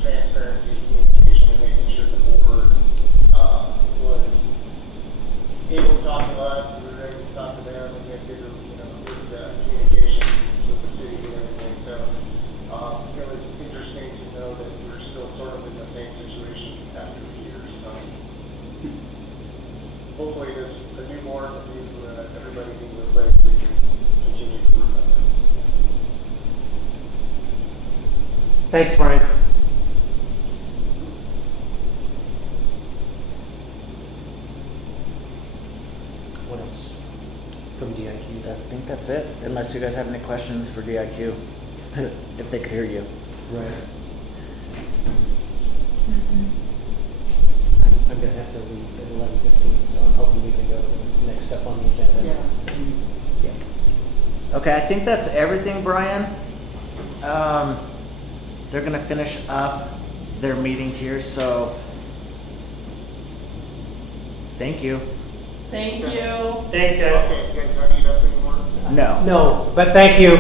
transparency, communication, and making sure the board was able to talk to us, and we were able to talk to them, and get good, you know, good communications with the city and everything. So it was interesting to know that we're still sort of in the same situation after years. Hopefully, the new board, everybody being replaced, we can continue to work on that. Thanks, Brian. What else from DIQ? I think that's it, unless you guys have any questions for DIQ, if they could hear you. Right. I'm gonna have to leave at 11:15, so I'm hoping we can go to the next step on the agenda. Yeah, same. Yeah. Okay, I think that's everything, Brian. They're gonna finish up their meeting here, so thank you. Thank you. Thanks, guys. Okay, you guys don't need us anymore? No. No, but thank you.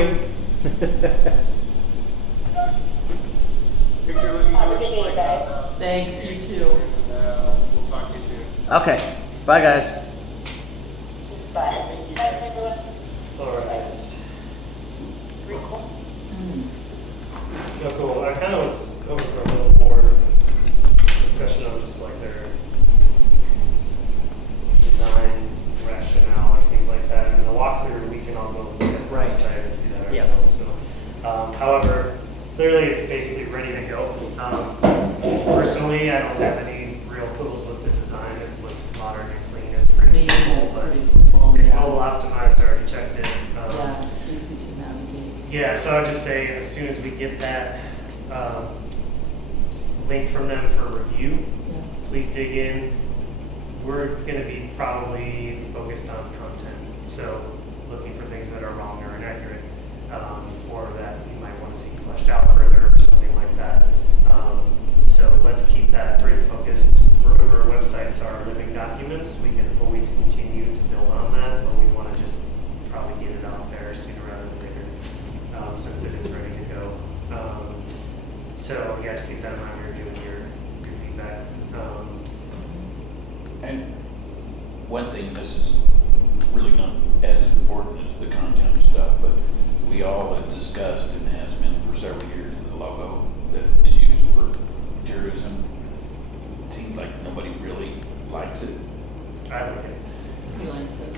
Victor, let me know Have a what good you day, like guys. about that. Thanks, you too. We'll talk to you soon. Okay, bye guys. Bye. Thank you, Bye, guys. everyone. All right. Mm. No, cool. I kind of was hoping for a little more discussion on just like their design rationale or things like that. And the walkthrough, we can all go look at the Right. website and see that Yep. ourselves. So, however, clearly it's basically ready to go. Personally, I don't have any real quibbles with the design. It looks modern and clean. It's pretty simple, It's but pretty simple. it's Yeah. all optimized. I already checked it. Yeah, easy to navigate. Yeah, so I would just say as soon as we get that link from them for review, Yeah. please dig in. We're going to be probably focused on content, so looking for things that are wrong or inaccurate, or that you might want to see fleshed out further or something like that. So let's keep that pretty focused. Remember, websites are living documents. We can always continue to build on that, but we want to just probably get it out there sooner rather than later, since it is ready to go. So yeah, just keep that in mind when you're doing your feedback. And one thing, this is really not as important as the content stuff, but we all have discussed and has been for several years, the logo that is used for tourism. It seems like nobody really likes it. I like it. He likes it.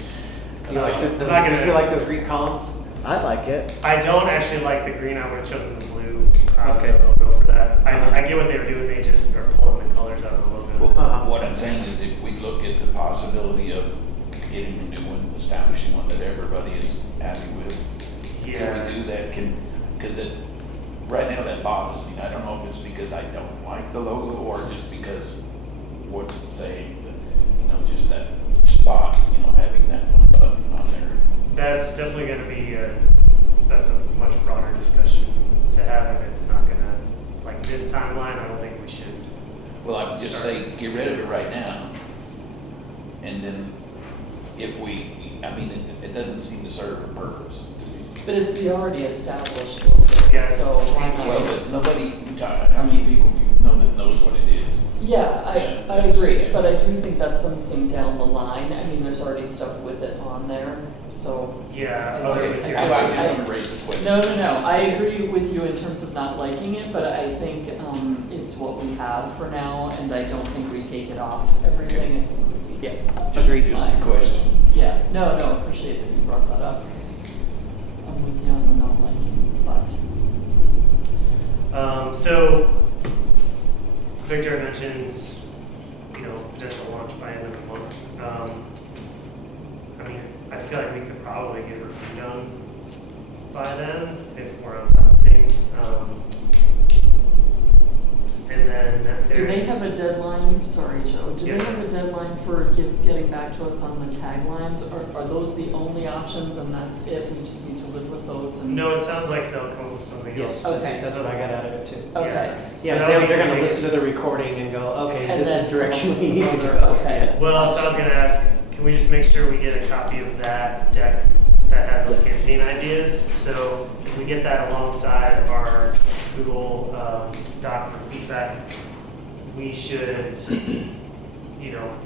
You like, I'm not gonna- you like those Greek columns? I like it. I don't actually like the green. I would have chosen the blue. Okay. Logo for that. I get what they were doing. They just are pulling the colors out of the logo. Well, what I'm saying is if we look at the possibility of getting a new one, establishing one that everybody is happy with, Yeah. can we do that? Because it, right now that bothers me. I don't know if it's because I don't like the logo or just because what's it saying, just that spot, having that one button on there. That's definitely going to be that's a much broader discussion to have, and it's not going to like this timeline. I don't think we should. Well, I would just say, get rid of it right now. And then if it doesn't seem to serve a purpose to me. But it's the already established building, Yes. so why not? Well, but nobody, how many people do you know that knows what it is? Yeah, Yeah, I that's agree, just- but I do think that's something down the line. I mean, there's already stuff with it on there, so. Yeah, I'd other say- materials. How about you want to raise a question? No, I agree with you in terms of not liking it, but I think it's what we have for now, and I don't think we take it off everything. Yeah, Just agreed. Just a question. Yeah, no, appreciate that you brought that up, because I'm with you on the not liking, but. So, Victor mentions, potential launch by end of the month. I mean, I feel like we could probably get review done by then if we're on top of things. And then there's. Do they have a deadline, sorry Joe, do Yeah. they have a deadline for getting back to us on the taglines? Or are those the only options and that's it, we just need to live with those and? No, it sounds like they'll come up with something Yes, else. Okay. that's what I got out of it too. Okay. So Yeah, that'll be they're the gonna biggest- listen to the recording and go, okay, And this then is the direction come up we with need some to other- go. okay. Yeah. Well, so I was gonna ask, can we just make sure we get a copy of that deck that had those Yes. campaign ideas? So if we get that alongside our Google Doc for feedback, we should,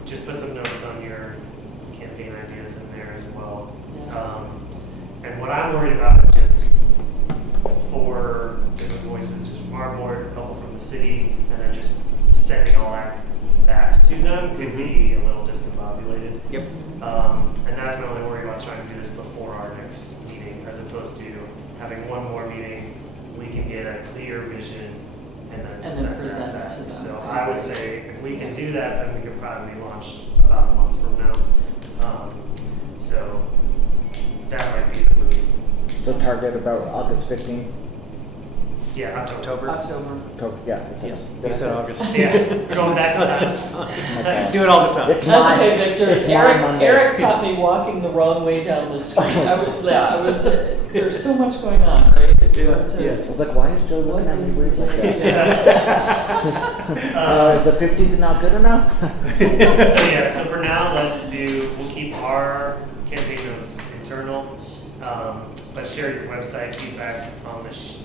just put some notes on your campaign ideas in there as well. Yeah. And what I'm worried about is just 4 different voices, just from our board, a couple from the city, and then just sending all that back to them could be a little discombobulated. Yep. And that's my only worry about trying to do this before our next meeting, as opposed to having one more meeting, we can get a clear vision and then then send present that it back. to them. So I I would agree. say if we can do that, then we could probably be launched about a month from now. So that might be the move. So target about August 15th. Yeah, October. October. October, yeah. This Yes, is- you did I said say- August. Yeah, we're going back to That's time. just fine. Okay. Do it all the time. It's That's mine. okay, Victor. It's mine Eric, Monday. Eric caught me walking the wrong way down the street. I was, there's so much going on, right? It's hard to. I was like, why is Joe looking What at me is weird the like date? that? Is the 15th not good enough? So for now, we'll keep our campaign notes internal, but share your website feedback on the sheet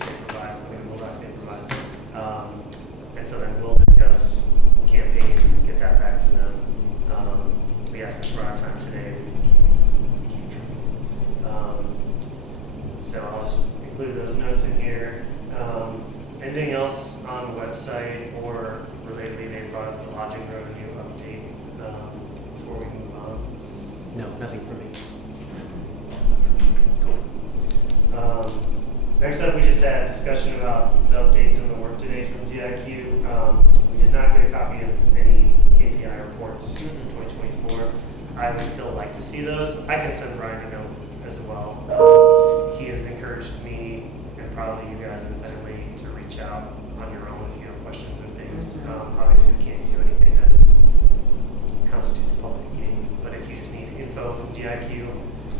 they provide, the Google Doc they provide. And so then we'll discuss campaign, get that back to them. Since we're out of time today, we can keep so I'll just include those notes in here. Anything else on the website or relatedly, they brought up the lodging revenue update before we move on? No, nothing for me. Cool. Next up, we just had a discussion about the updates in the work today from DIQ. We did not get a copy of any KPI reports for 2024. I would still like to see those. I can send Brian a note as well. He has encouraged me and probably you guys independently to reach out on your own if you have questions or things. Obviously, we can't do anything that constitutes a public meeting, but if you just need info from DIQ, you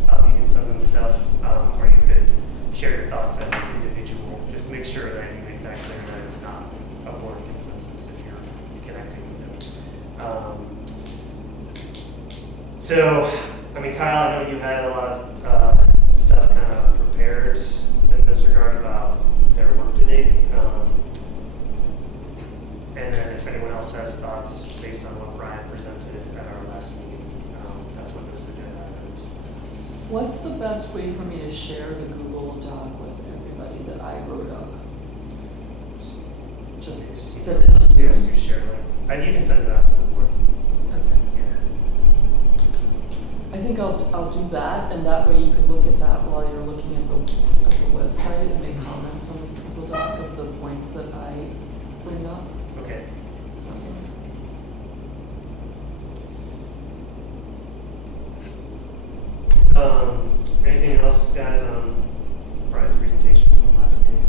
can send them stuff, or you could share your thoughts as an individual. Just make sure that you make that clear that it's not a board consensus if you're connecting with them. Kyle, I know you had a lot of stuff kind of prepared in this regard about their work to date. And then if anyone else has thoughts based on what Brian presented at our last meeting, that's what this agenda is. What's the best way for me to share the Google Doc with everybody that I wrote up? Just send it to you? Yes, you share link. You can send it out to the board. Okay. Yeah. I think I'll do that, and that way you can look at that while you're looking at the website and make comments on the Google Doc of the points that I bring up. Okay. Does that work? Anything else, guys, on Brian's presentation from the last meeting? Do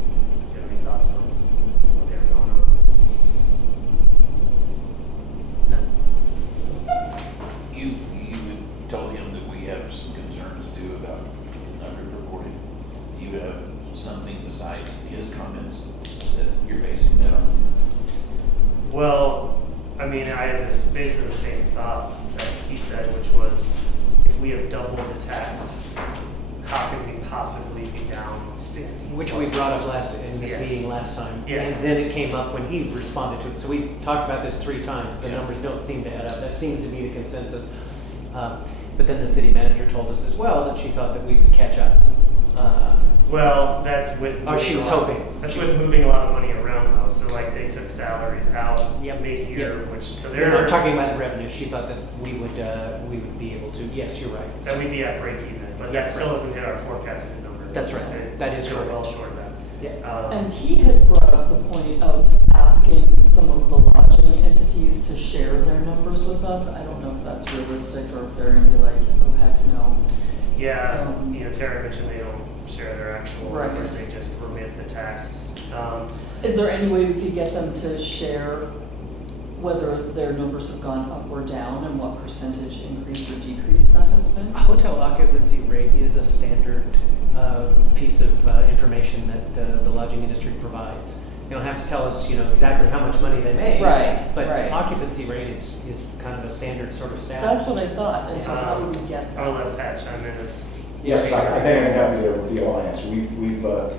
you have any thoughts on what they have going on? No. You told him that we have some concerns too about underreporting. Do you have something besides his comments that you're basing that on? Well, I had basically the same thought that he said, which was if we have doubled the tax, how can we possibly be down 60? Which we brought up in this meeting last time. Yeah. And then it came up when he responded to it. So we talked about this 3 times. The numbers don't seem to add up. That seems to be the consensus. But then the city manager told us as well that she thought that we would catch up. Well, that's with. Oh, she was hoping. That's with moving a lot of money around though. So like they took salaries out mid-year, Yep. which so No, they're. I'm talking about the revenue. She thought that we would be able to. Yes, you're right. That we'd be at break even, but that still doesn't hit our forecasted number. That's right. And That it's is still correct. well short of that. Yeah. And he had brought up the point of asking some of the lodging entities to share their numbers with us. I don't know if that's realistic or if they're gonna be like, oh heck no. Yeah, Tara mentioned they don't share their actual Right. numbers, they just remit the tax. Is there any way we could get them to share whether their numbers have gone up or down and what percentage increase or decrease that has been? A hotel occupancy rate is a standard piece of information that the lodging industry provides. They don't have to tell us, exactly how much money they make. Right, But right. occupancy rate is kind of a standard sort of stat. That's what I thought, and so how do we get I'll that? let Pat chime in as. Yes, I think I can help you there with the Alliance.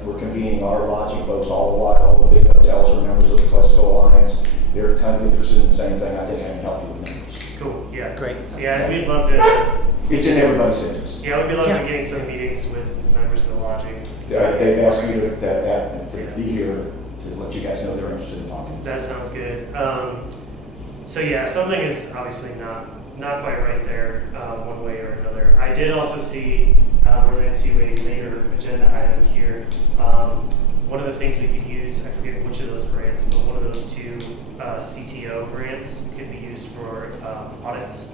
We're convening our lodging folks all the while. The big hotels are members of the Clesco Alliance. They're kind of interested in the same thing. I think I can help you with numbers. Cool, yeah. Great. Yeah, and we'd love to, It's in everybody's interest. yeah, we'd be loving Yeah. getting some meetings with members of the lodging. They've asked me to be here to let you guys know they're interested in talking. That sounds good. So yeah, something is obviously not quite right there, one way or another. I did also see, related to a later agenda item here, one of the things we could use, I forget which of those grants, but one of those 2 CTO grants could be used for audits.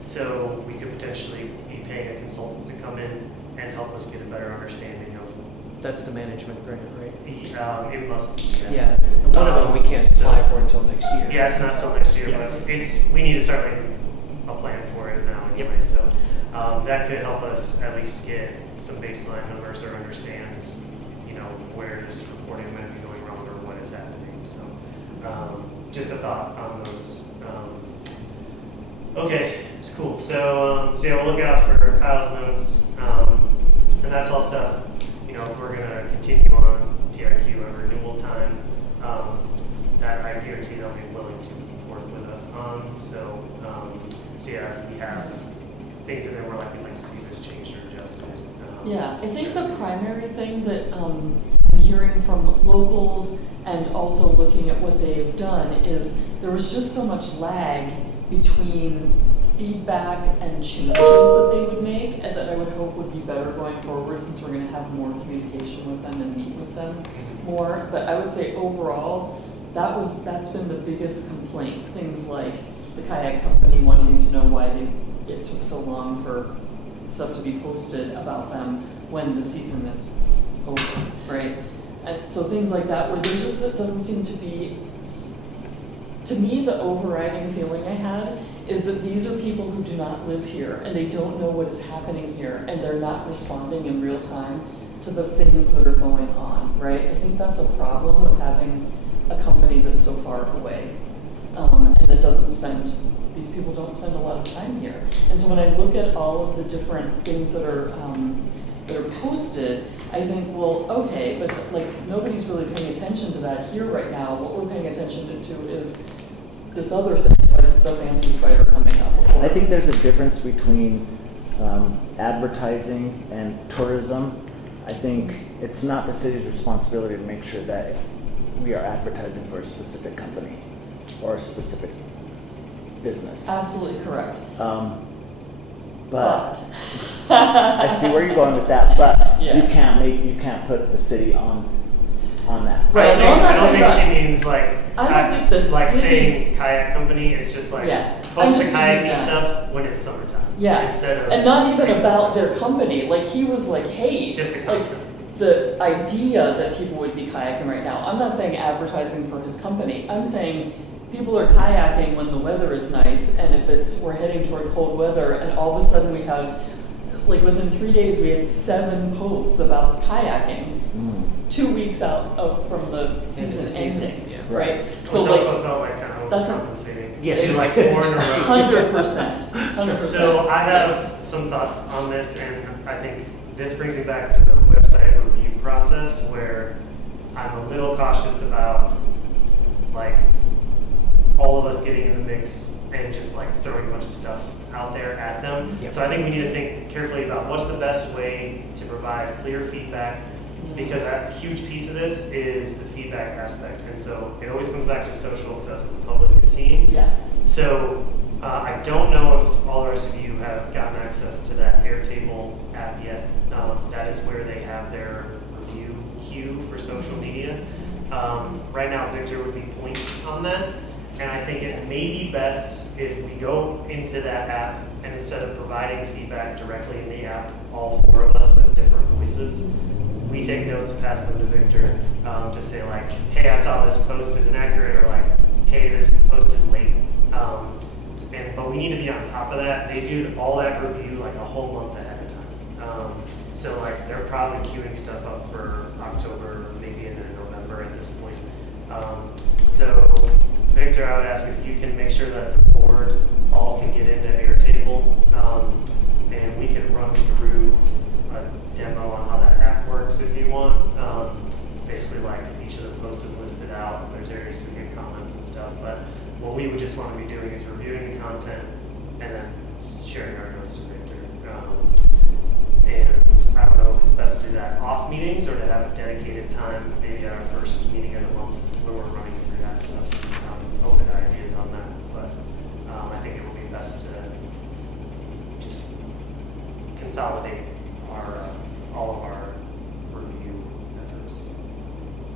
So we could potentially be paying a consultant to come in and help us get a better understanding of. That's the management grant, right? It must be. Yeah. One of them we can't apply for until next year. Yeah, it's not till next year, Yeah. but we need to start making a plan for it now anyway. So that could help us at least get some baseline numbers or understand, where this reporting might be going wrong or what is happening. So just a thought on those. Okay, it's cool. So yeah, we'll look out for Kyle's notes, and that's all stuff. If we're gonna continue on TRQ at renewal time, that I guarantee they'll be willing to work with us on. So yeah, if we have things in there we're like, we'd like to see this changed or adjusted. Yeah, I think the primary thing that I'm hearing from locals and also looking at what they've done is there was just so much lag between feedback and changes that they would make and that I would hope would be better going forward since we're going to have more communication with them and meet with them more. But I would say overall, that's been the biggest complaint. Things like the kayak company wanting to know why it took so long for stuff to be posted about them when the season is over, right? And so things like that where there just doesn't seem to be, to me, the overriding feeling I had is that these are people who do not live here and they don't know what is happening here and they're not responding in real time to the things that are going on, right? I think that's a problem with having a company that's so far away and that these people don't spend a lot of time here. And so when I look at all of the different things that are posted, I think, well, okay, but like nobody's really paying attention to that here right now. What we're paying attention to is this other thing, like the fancy spider coming up. I think there's a difference between advertising and tourism. I think it's not the city's responsibility to make sure that we are advertising for a specific company or a specific business. Absolutely correct. But I see where you're going with that. But Yeah. you can't put the city on that. Right. I don't think Right. she means like I don't think the like city's- saying kayak company. It's just like Yeah. post I'm the just using kayaking that. stuff when it's summertime. Yeah. Instead of And not even things about like- their company. Like he was like, hey, Just the like content. the idea that people would be kayaking right now. I'm not saying advertising for his company. I'm saying people are kayaking when the weather is nice, and if we're heading toward cold weather, and all of a sudden we have, like within 3 days, we had 7 posts about kayaking. 2 weeks out from the season ending, yeah. right? Which So like, also felt like kind of that's a- overcompensating. Yes. It's like 4 in a row. 100%. 100%. So I have some thoughts on this, and I think this brings me back to the website review process, where I'm a little cautious about like all of us getting in the mix and just like throwing a bunch of stuff out there at them. Yep. So I think we need to think carefully about what's the best way to provide clear feedback, because a huge piece of this is the feedback aspect. And so it always comes back to social, because that's what the public is seeing. Yes. So I don't know if all the rest of you have gotten access to that Airtable app yet. That is where they have their review queue for social media. Right now, Victor would be pointing on that. And I think it may be best if we go into that app, and instead of providing feedback directly in the app, all four of us have different voices, we take notes and pass them to Victor to say like, hey, I saw this post is inaccurate, or like, hey, this post is late. But we need to be on top of that. They do all that review like a whole month ahead of time. So like they're probably queuing stuff up for October, maybe into November at this point. So Victor, I would ask if you can make sure that the board all can get into Airtable, and we can run through a demo on how that app works if you want. Basically, like each of the posts is listed out. There's areas to get comments and stuff. But what we would just want to be doing is reviewing the content and then sharing our notes to Victor. And I don't know if it's best to do that off meetings or to have a dedicated time, maybe at our first meeting of the month where we're running through that stuff. Open to ideas on that, but I think it would be best to just consolidate all of our review efforts.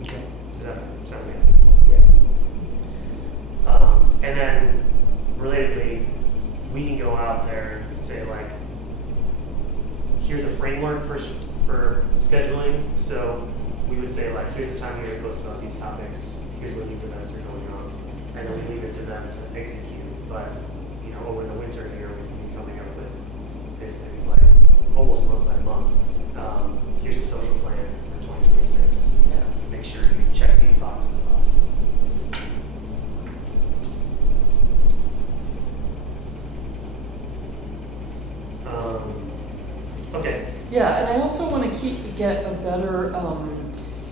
Okay. Does that sound good? Yeah. And then, relatedly, we can go out there and say like, here's a framework for scheduling. So we would say like, here's the time we're going to post about these topics. Here's when these events are going on, and then we leave it to them to execute. But over the winter here, we can be coming up with basically it's like almost month by month. Here's a social plan for 2026. Yeah. Make sure you check these boxes off. Okay. Yeah, and I also want to get a better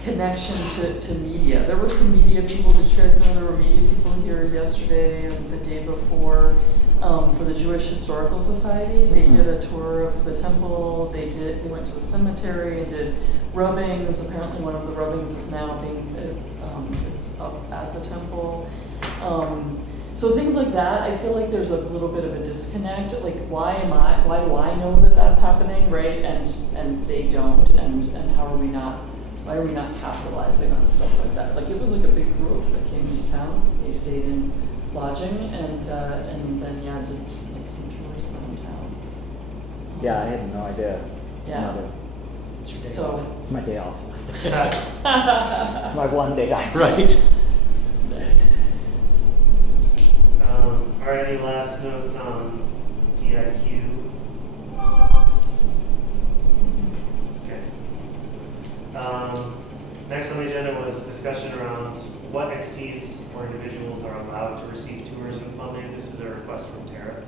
connection to media. There were some media people. Did you guys know there were media people here yesterday and the day before for the Jewish Historical Society? They did a tour of the temple. They went to the cemetery and did rubbings. Apparently, one of the rubbings is now is up at the temple. So things like that, I feel like there's a little bit of a disconnect. Like, why do I know that that's happening, right? And they don't. And why are we not capitalizing on stuff like that? Like, it was like a big group that came into town. They stayed in lodging and then did like some tours around town. Yeah, I had no idea. Yeah. So It's my day off. My one day off. Right. nice. Are any last notes on DIQ? Okay. Next on the agenda was discussion around what entities or individuals are allowed to receive tourism funding. This is a request from Tara.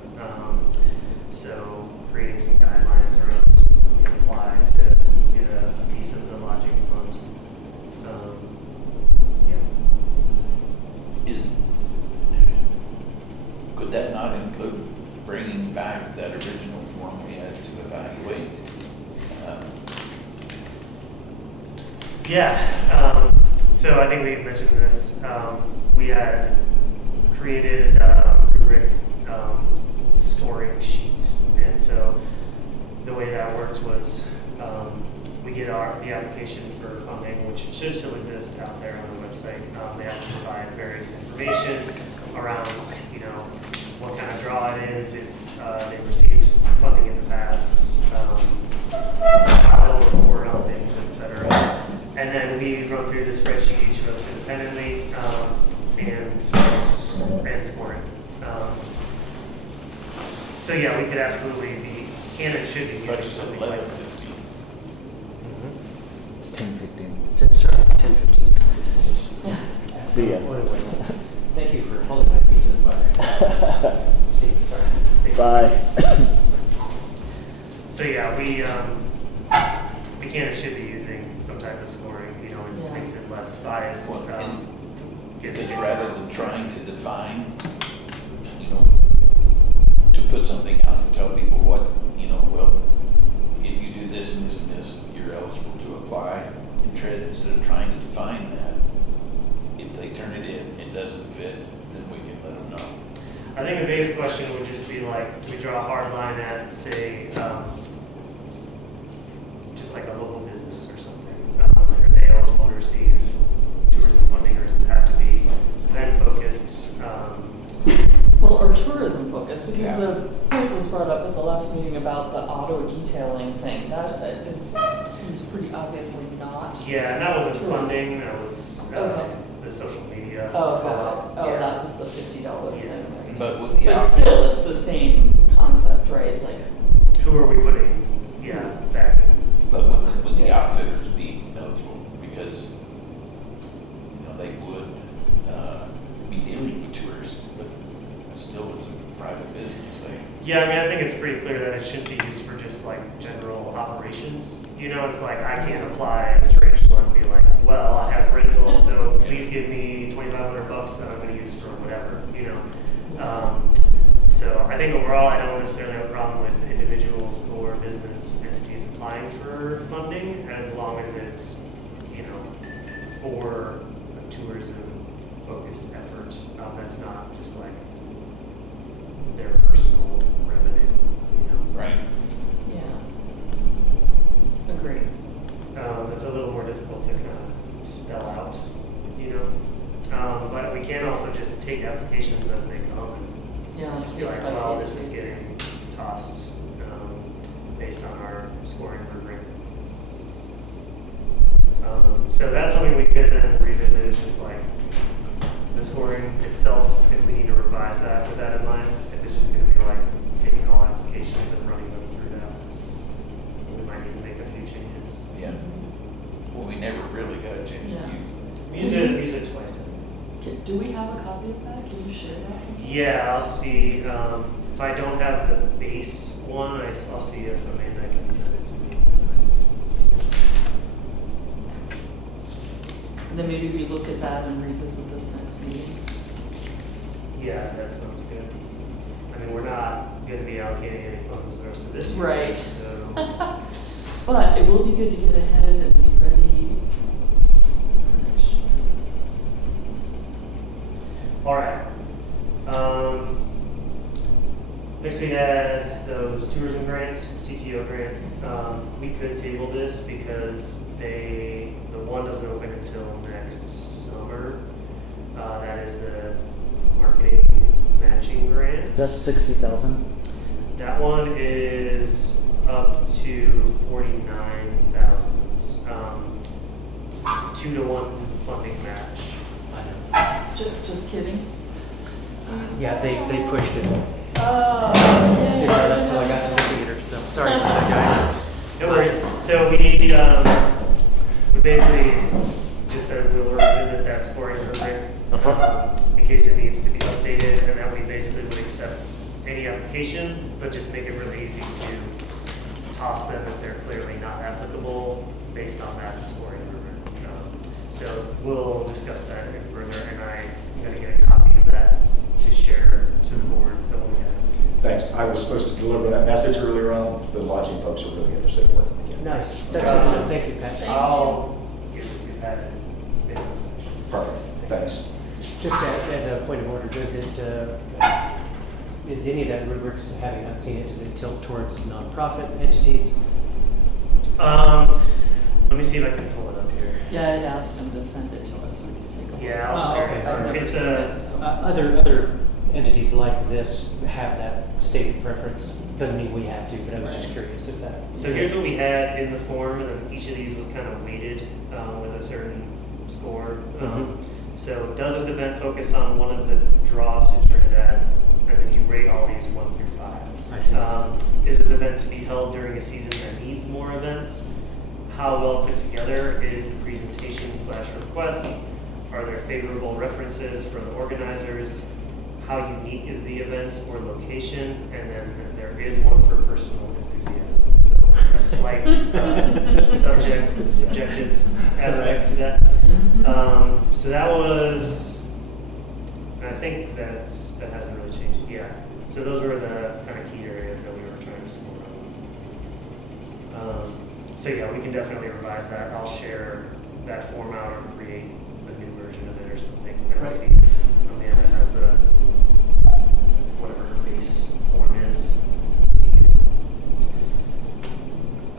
So creating some guidelines around who can apply to get a piece of the lodging fund. Could that not include bringing back that original form we had to evaluate? So I think we mentioned this. We had created a rubric scoring sheet, and so the way that worked was we get the application for funding, which should still exist out there on the website. They have to provide various information around, what kind of draw it is, if they received funding in the past, how they'll report on things, etc. And then we wrote through the spreadsheet, each of us independently, and score it. So yeah, we could absolutely be, can and should be using Budget's something like 11:15. It's 10:15. It's 10:15. See ya. Thank you for holding my feet to the fire. See, sorry. by. So yeah, we can and should be using some type of scoring, you know, Yeah. it makes it less biased. Well, and Gets Because it- rather than trying to define, you know, to put something out to tell people what, you know, well, if you do this and this and this, you're eligible to apply. Instead of trying to define that, if they turn it in, it doesn't fit, then we can let them know. I think the biggest question would just be like, we draw a hard line at, say, just like a local business or something. Are they eligible to receive tourism funding, or does it have to be event focused? Well, or tourism focused, because Yeah. the point was brought up at the last meeting about the auto detailing thing. That seems pretty obviously not. Yeah, and that wasn't Tourism. funding, that was Okay. the social media. Oh, got follow-up. it. Oh, Yeah. that was the $50 Yeah. thing, right? But with the But outfit, still, it's the same concept, right? Like, Who are we putting, back? but would the outfitters be eligible? Because, you know, they would, be dealing with tourists, but still it's a private business, Yeah, I mean, I think it's pretty clear that it shouldn't be used for just like general operations. You know, it's like I can't apply as Tarantula and be like, well, I have rentals, so please give me $2,500 that I'm going to use for whatever, you know. So I think overall, I don't necessarily have a problem with individuals or business entities applying for funding, as long as it's, you know, for a tourism-focused effort. That's not just like their personal revenue, you know. right? yeah. Agree. It's a little more difficult to kind of spell out, you know. But we can also just take applications as they come and Yeah, just be case like, by well, case this is basis. getting tossed based on our scoring rubric. So that's something we could then revisit, is just like the scoring itself, if we need to revise that with that in mind, if it's just going to be like taking all applications and running them through that. We might need to make a few changes. Yeah. Well, we never really got a chance Yeah. to use it. Use it twice. Do we have a copy of that? Can you share that? with us? Yeah, I'll see. If I don't have the base one, I'll see if Amanda can send it to me. And then maybe we look at that and revisit this next meeting. Yeah, that sounds good. I mean, we're not going to be allocating any funds the rest of this year. Right. So, But it will be good to get ahead and be ready for next year. all right. Next we had those tourism grants, CTO grants. We could table this because the one doesn't open until next summer. That is the marketing matching grant. That's 60,000. That one is up to 49,000. 2-to-1 funding match. I know. Just kidding. Yeah, they pushed it. Oh, Didn't know that until I got to the theater, so sorry about that, guys. No worries. So we basically just said we'll revisit that scoring rubric in case it needs to be updated, and that we basically would accept any application, but just make it really easy to toss them if they're clearly not applicable based on that scoring rubric. So we'll discuss that a bit further, and I'm going to get a copy of that to share to the board that will be access to. Thanks. I was supposed to deliver that message earlier on. The lodging folks are really interested in working with you. Nice. That's good. Thank you, Pat. I'll get with you at business sessions. Perfect. Thanks. Just as a point of order, does it, is any of that rubrics, having not seen it, does it tilt towards nonprofit entities? Let me see if I can pull it up here. Yeah, I'd asked him to send it to us so we could take a look. Yeah, I'll Oh, share okay, it. sorry. It's I've never seen a, it, so. Other entities like this have that stated preference. Doesn't mean we have to, but I was just curious if that. so here's what we had in the form, and then each of these was kind of weighted with a certain score. So does this event focus on one of the draws to Trinidad? And then you rate all these 1 through 5. I see. Is this event to be held during a season that needs more events? How well put together is the presentation / request? Are there favorable references for the organizers? how unique is the event or location, and then there is one for personal enthusiasm. So a slight subjective aspect to that. So that was, and I think that hasn't really changed. Yeah. So those were the kind of key areas that we were trying to explore. So yeah, we can definitely revise that. I'll share that form out or create a new version of it or something. And I'll see if Amanda has the whatever her base form is to use.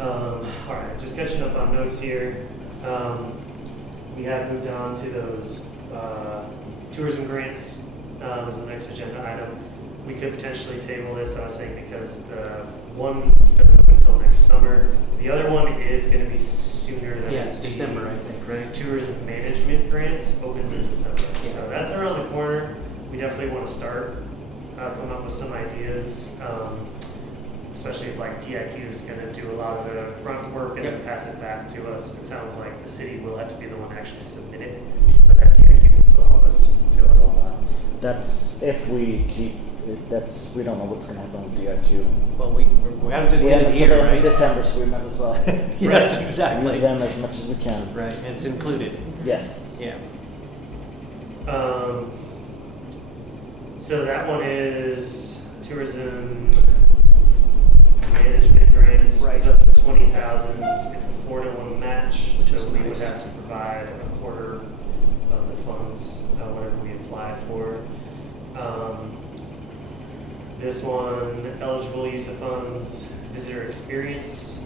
All right, just catching up on notes here. We have moved on to those tourism grants as the next agenda item. We could potentially table this, I was saying, because the one doesn't open until next summer. The other one is going to be sooner than Yes, the December, I think, right? tourism management grant opens in December. Yeah. So that's around the corner. We definitely want to start coming up with some ideas, especially if like TIQ is going to do a lot of the grunt work and then pass it back to us. It sounds like the city will have to be the one to actually submit it, but that TIQ can still help us fill it all out. So. That's if we keep. We don't know what's going to happen with DIQ. Well, we're out to the We end have of the until year, the end right? of December, so we might as well Yes, exactly. use them as much as we can. Right, and it's included. Yes. Yeah. So that one is tourism management grants. Right. It's up to 20,000. It's a 4-to-1 match, Which so is we would nice. have to provide a quarter of the funds whenever we apply for. This one, eligible use of funds, visitor experience,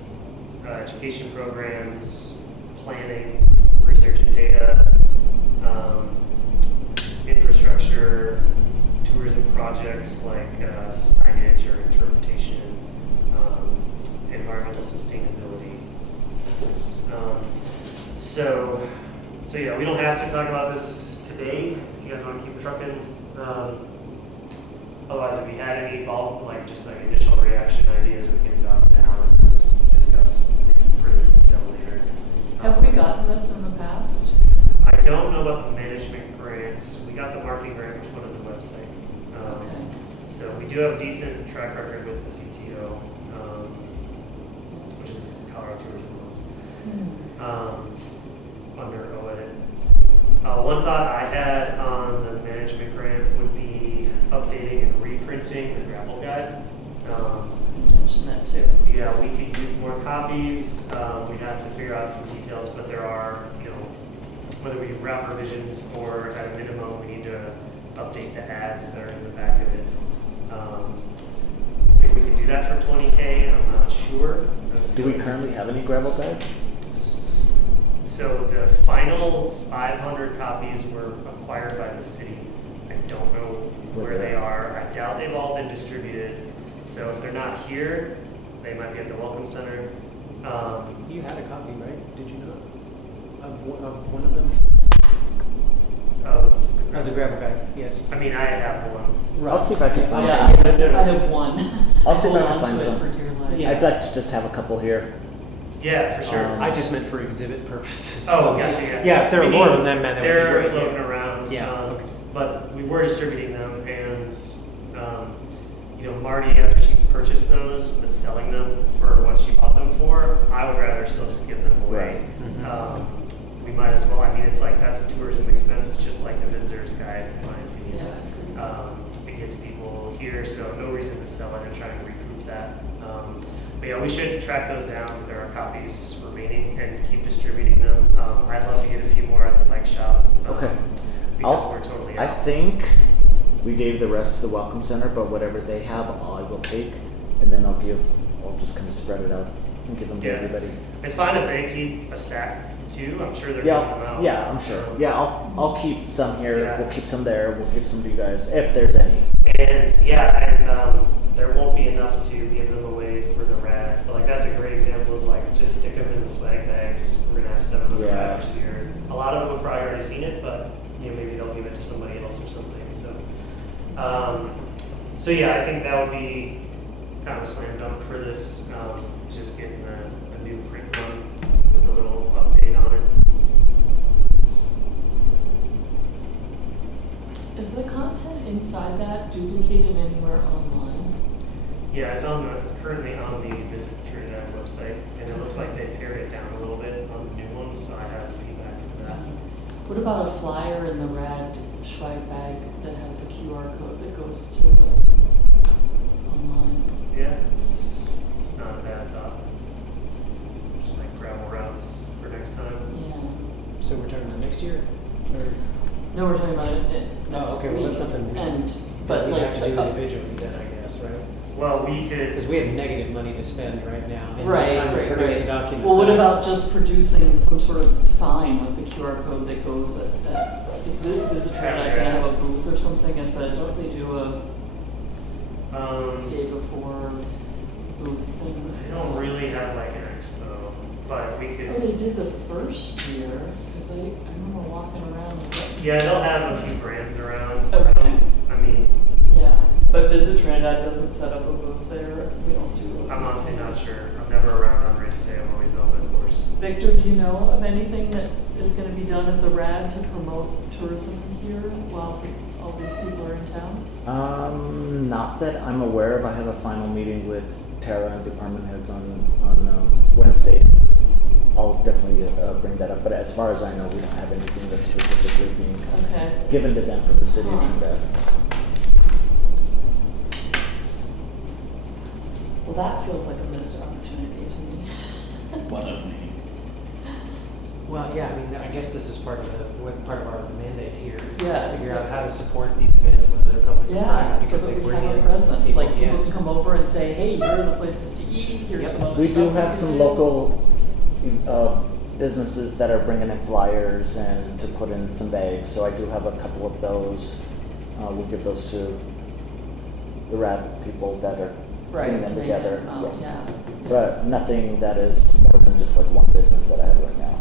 education programs, planning, research and data, infrastructure, tourism projects like signage or interpretation, environmental sustainability. So yeah, we don't have to talk about this today. If you guys want to keep trucking. Otherwise, if you had any just like initial reaction ideas, we can jot them down and discuss in further detail later. Have we gotten this in the past? I don't know about the management grants. We got the marketing grant, which went on the website. Okay. So we do have a decent track record with the CTO, which is Colorado Tourism Laws, under OEDIT. One thought I had on the management grant would be updating and reprinting the gravel guide. I was going to mention that too. Yeah, we could use more copies. We'd have to figure out some details, but there are, whether we do route revisions or at a minimum, we need to update the ads that are in the back of it. If we can do that for $20K, I'm not sure. Do we currently have any gravel guides? So the final 500 copies were acquired by the city. I don't know where they are. I doubt they've all been distributed. So if they're not here, they might be at the Welcome Center. You had a copy, right? Did you not? Of one of them? Of the gravel guide, yes. I mean, I have one. I'll see if I can find Yeah, some. I have one. I'll see if I Hold can on find to it some. for dear life. Yeah. I'd like to just have a couple here. Yeah, for sure. Um, I just meant for exhibit purposes. Oh, gotcha, yeah. Yeah, if there are more of them, that would be They're great. floating Yeah. around. Yeah, okay. But we were distributing them, and Marty, after she purchased those, was selling them for what she bought them for. I would rather still just give them away. Mhm. We might as well. I mean, it's like that's a tourism expense. It's just like the visitor's guide, in my opinion. Yeah. It gets people here, so no reason to sell it and try and recoup that. But yeah, we should track those down if there are copies remaining and keep distributing them. I'd love to get a few more at the bike shop. Okay. Because we're totally I out. think we gave the rest to the Welcome Center, but whatever they have, I will take, and then I'll just kind of spread it out and give them to Yeah. everybody. It's fine if they keep a stack too. I'm sure they're giving them Yeah, out. yeah, I'm sure. Yeah, I'll keep some here. Yeah. We'll keep some there. We'll give some to you guys if there's any. And there won't be enough to give them away for the rad. But like that's a great example. Is like just stick them in the swag bags. We're gonna have 700 Yeah. riders here. A lot of them have probably already seen it, but maybe they'll give it to somebody else or something. So yeah, I think that would be kind of a slam dunk for this. Just getting a new print run with a little update on it. Is the content inside that duplicated anywhere online? Yeah, it's currently on the Visit Trinidad website, and it looks like they pared it down a little bit on the new one, so I have feedback for that. What about a flyer in the rad swag bag that has the QR code that goes to the online? Yeah, it's not a bad thought. Just like gravel routes for next time. Yeah. So we're talking about next year? Or? No, we're talking about it next Okay, well, that's week. something But we like, have to do so- individually then, I guess, right? Well, we could, Because we have negative money to spend right now. And Right, we're trying to right, produce right. a document. Well, what that- about just producing some sort of sign with the QR code that goes is Visit Trinidad gonna have a booth or something at the, don't they do a day before booth thing? I don't really have like an expo, but we Oh, could, they did the first year, cause I remember walking around and getting yeah, they'll stuff. have a few brands around, so Okay. I mean, Yeah, but Visit Trinidad doesn't set up a booth there, we don't do. I'm honestly not sure. I'm never around on race day, I'm always on the course. Victor, do you know of anything that is gonna be done at the RAD to promote tourism here while all these people are in town? Not that I'm aware of. I have a final meeting with Tara and department heads on Wednesday. I'll definitely bring that up, but as far as I know, we don't have anything that's specifically being Okay. given to them from the city of Huh. Trinidad. Well, that feels like a missed opportunity to me. One of me. Well, yeah, I mean, I guess this is part of our mandate here. is Yeah, to figure so- out how to support these events, whether they're public or Yeah, private, so because that they we bring have in a presence, people. like people Yes. can come over and say, hey, here are the places to eat, here's Yep. some other We stuff. do we have can some do. local businesses that are bringing in flyers and to put in some bags, so I do have a couple of those. We'll give those to the RAD people that are Right, putting them and they together. hand them out, yeah. But nothing that is more than just like one business that I have right now.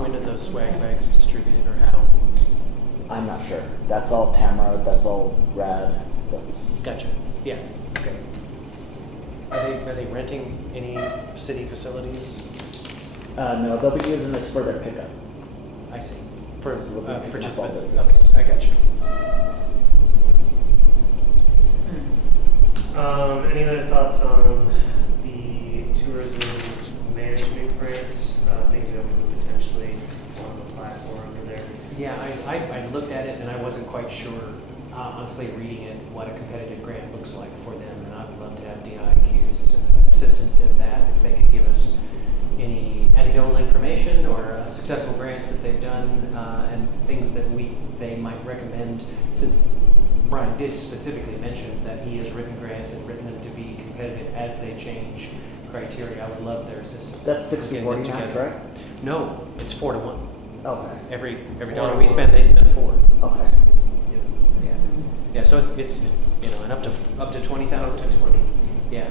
When are those swag bags distributed or how? I'm not sure. That's all Tamara, that's all RAD, that's... Gotcha. Yeah, okay. Are they renting any city facilities? No, they'll be using this for their pickup. I see. For This is what we're picking up participants. all the- yes. Okay, I got you. Any other thoughts on the tourism management grants, things that we would potentially on the platform or there? Yeah, I looked at it and I wasn't quite sure, honestly, reading it, what a competitive grant looks like for them. And I would love to have DIQ's assistance in that, if they could give us any anecdotal information or successful grants that they've done and things that they might recommend, since Brian did specifically mention that he has written grants and written them to be competitive as they change criteria. I would love their assistance. That's in getting them 60-40 match, together. right? No, it's 4-1. Okay. Every 4 dollar to we 1. spend, they spend 4. Okay. Yeah. Yeah, so it's and up to 20,000. Up to 20. Yeah.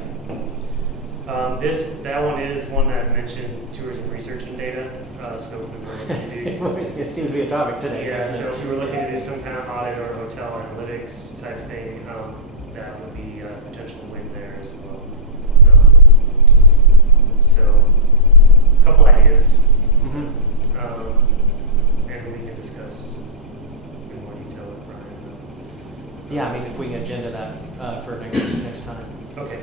That one is one that mentioned tourism research and data, so if we were looking to do. It seems to be a topic today. Yeah, doesn't so it? if we were looking to do some kind of audit or hotel analytics type thing, that would be a potential win there as well. So, a couple ideas, Mhm. and we can discuss in more detail with Brian. Yeah, I mean, if we can agenda that for next time. Okay.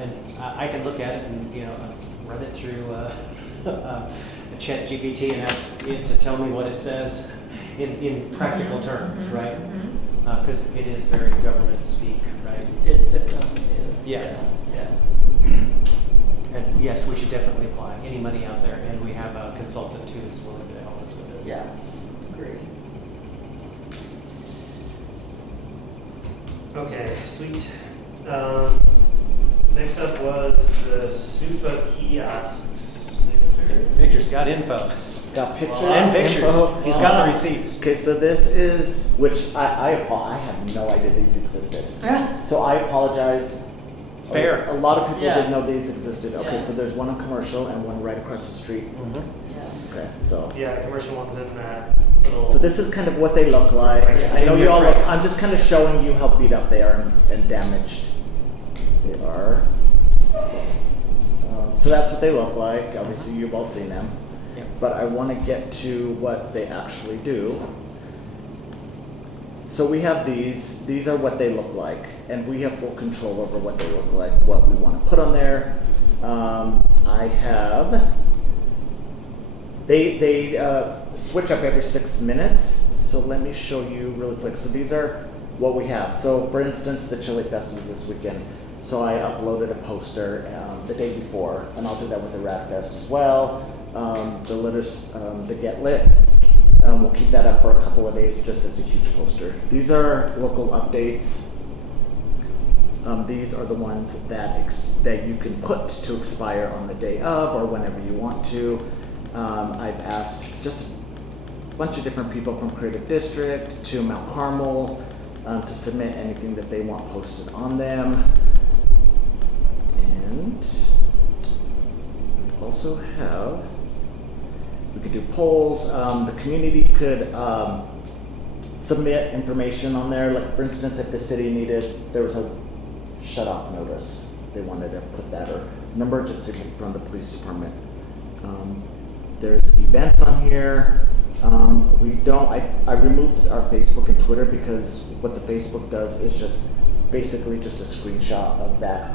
And I can look at it and, run it through ChatGPT and ask it to tell me what it says in practical terms, right? Because it is very government speak, right? It definitely is. Yeah. Yeah. And yes, we should definitely apply any money out there, and we have a consultant who is willing to help us with it. Yes, agreed. Okay, sweet. Next up was the SUPA kiosks. Victor's got info. Got pictures And pictures. info. He's got the receipts. Okay, so this is, which I have no idea these existed. Yeah. So I apologize. Fair. A lot of people Yeah. didn't know these existed. Okay, Yeah. so there's one on Commercial and one right across the street. Mm-hmm. Yeah. Okay, so. Yeah, the commercial one's in that little. So this is kind of what they look like. Yeah. I know you all They're look, bricks. I'm just kind of showing you how beat up they are and damaged they are. So that's what they look like. Obviously, you've all seen them. Yep. But I want to get to what they actually do. So we have these are what they look like, and we have full control over what they look like, what we want to put on there. They switch up every 6 minutes, so let me show you really quick. So these are what we have. So for instance, the Chili Fest was this weekend, so I uploaded a poster the day before, and I'll do that with the Rat Fest as well. The Get Lit, we'll keep that up for a couple of days just as a huge poster. These are local updates. These are the ones that you can put to expire on the day of or whenever you want to. I've asked just a bunch of different people from Creative District to Mount Carmel to submit anything that they want posted on them. And we also have, we could do polls. The community could submit information on there. Like for instance, if the city there was a shut-off notice, they wanted to put that, or an emergency from the police department. There's events on here. I removed our Facebook and Twitter because what the Facebook does is just basically just a screenshot of that.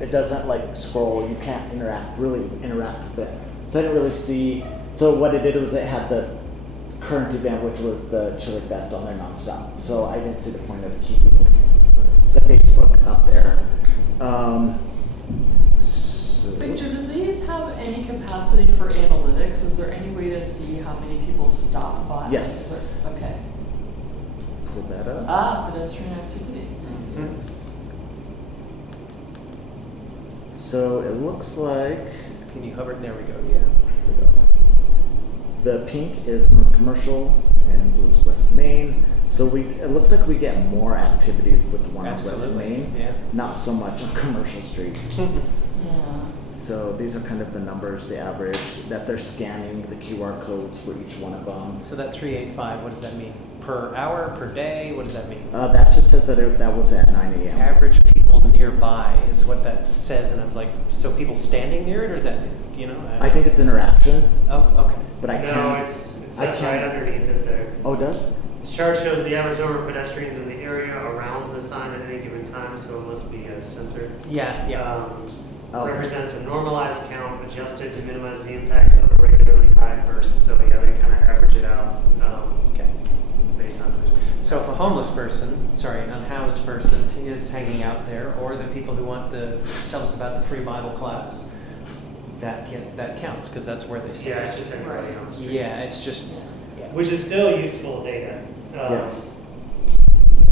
It doesn't like scroll, you can't really interact with it. So I didn't really see, so what it did was it had the current event, which was the Chili Fest on there nonstop. So I didn't see the point of keeping the Facebook up there. Victor, do these have any capacity for analytics? Is there any way to see how many people stop by? Yes. Okay. Pull that up. Pedestrian activity. Nice. Nice. So it looks like, Can you hover? There we go. Yeah. here we go. The pink is North Commercial and blue is West Main. So it looks like we get more activity with the one on West Absolutely. Main, Yeah. not so much on Commercial Street. Yeah. So these are kind of the numbers, the average, that they're scanning the QR codes for each one of them. So that 385, what does that mean? Per hour, per day? What does that mean? That just says that that was at 9 a.m. Average people nearby is what that says, and I was like, so people standing near it, or is that, you know? I think it's interaction, Oh, okay. but I No, can't. it says I right can't- underneath it there. Oh, it does? The chart shows the average number of pedestrians in the area around the sign at any given time, so it must be censored. Yeah. Okay. Represents a normalized count adjusted to minimize the impact of a regularly high burst. So yeah, they kind of average it out Okay. based on who's. So if a homeless person, an unhoused person is hanging out there, or the people who want tell us about the free Bible class, that counts, because that's where they stay. Yeah, it's just everybody on the street. Yeah, it's just, yeah. Which is still useful data. Yes.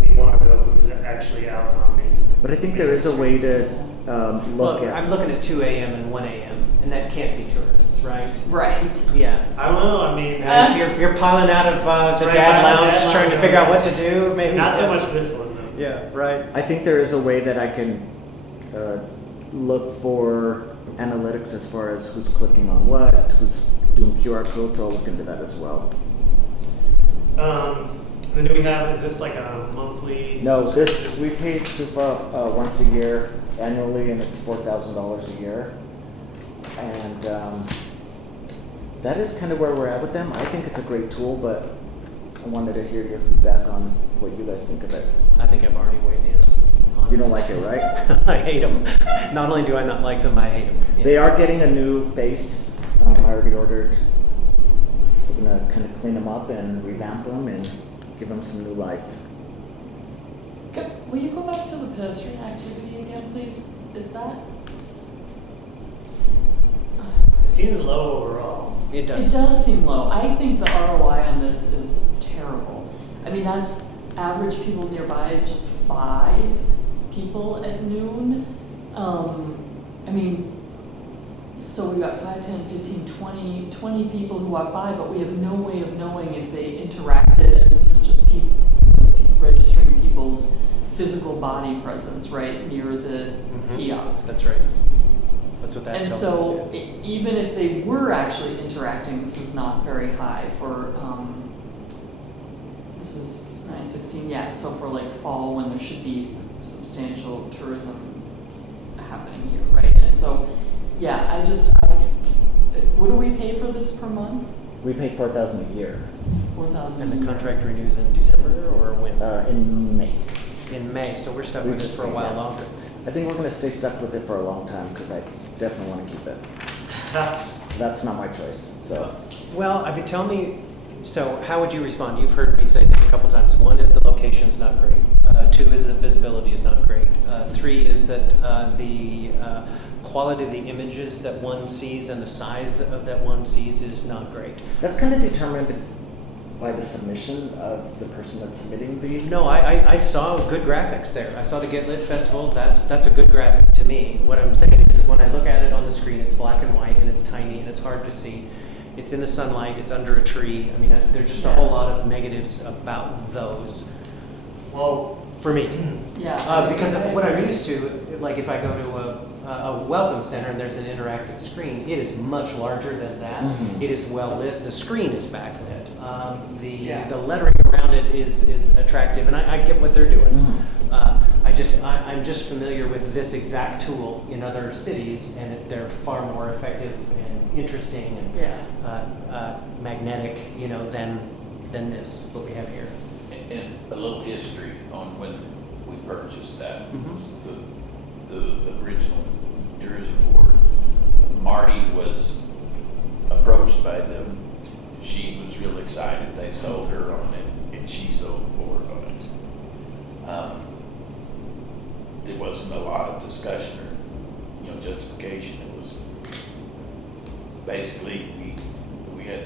We want to know who's actually out on Main. But I think there is a way to look at. I'm looking at 2 a.m. and 1 a.m., and that can't be tourists, right? Right. Yeah. I don't know. I mean, If you're piling out of It's the right dad by the lounge dad trying to lounge, figure out yeah. what to do, maybe. not so that's- much this one though. Yeah, right. I think there is a way that I can look for analytics as far as who's clicking on what, who's doing QR codes. I'll look into that as well. Then do we have? Is this like a monthly? No, we pay SUFA once a year annually, and it's $4,000 a year, and that is kind of where we're at with them. I think it's a great tool, but I wanted to hear your feedback on what you guys think of it. I think I've already weighed in. on You it. don't like it, right? I hate them. Not only do I not like them, I hate them. Yeah. They are getting a new face. I already ordered. We're gonna kind of clean them up and revamp them and give them some new life. Will you go back to the pedestrian activity again, please? Is that? It seems low overall. It It does. does seem low. I think the ROI on this is terrible. I mean, that's average people nearby is just 5 people at noon. I mean, so we got 5, 10, 15, 20 people who walk by, but we have no way of knowing if they interacted. And this is just registering people's physical body presence, right, near the kiosk. That's right. That's what that And tells so, us. Yeah. even if they were actually interacting, this is not very high for, this is 9/16, yeah, so for like fall when there should be substantial tourism happening here, right? And so, yeah, what do we pay for this per month? We pay $4,000 a year 4,000. And the contract renews in December or when? in May. In May, so we're stuck We with this just for a paid while that. longer. I think we're going to stay stuck with it for a long time because I definitely want to keep it. That's not my choice. So Well, I mean, tell me, so how would you respond? You've heard me say this a couple times. One is the location's not great. Two is the visibility is not great. Three is that the quality of the images that one sees and the size of that one sees is not great. that's kind of determined by the submission of the person that's submitting the. No, I saw good graphics there. I saw the Get Lit Festival. That's a good graphic to me. What I'm saying is when I look at it on the screen, it's black and white and it's tiny and it's hard to see. It's in the sunlight. It's under a tree. I mean, there's just a whole lot of negatives about those. Well, For me. Yeah. Because I what I'm agree. used to, like if I go to a welcome center and there's an interactive screen, it is much larger than that. Mhm. It is well lit. The screen is backlit. Yeah. The lettering around it is attractive, and I get what they're doing. I'm just familiar with this exact tool in other cities, and they're far more effective and interesting and Yeah. magnetic, than this what we have here. And a little history on when we purchased that, the original tourism board. Marty was approached by them. She was real excited. They sold her on it, and she sold the board on it. There wasn't a lot of discussion or, justification. It was basically we had.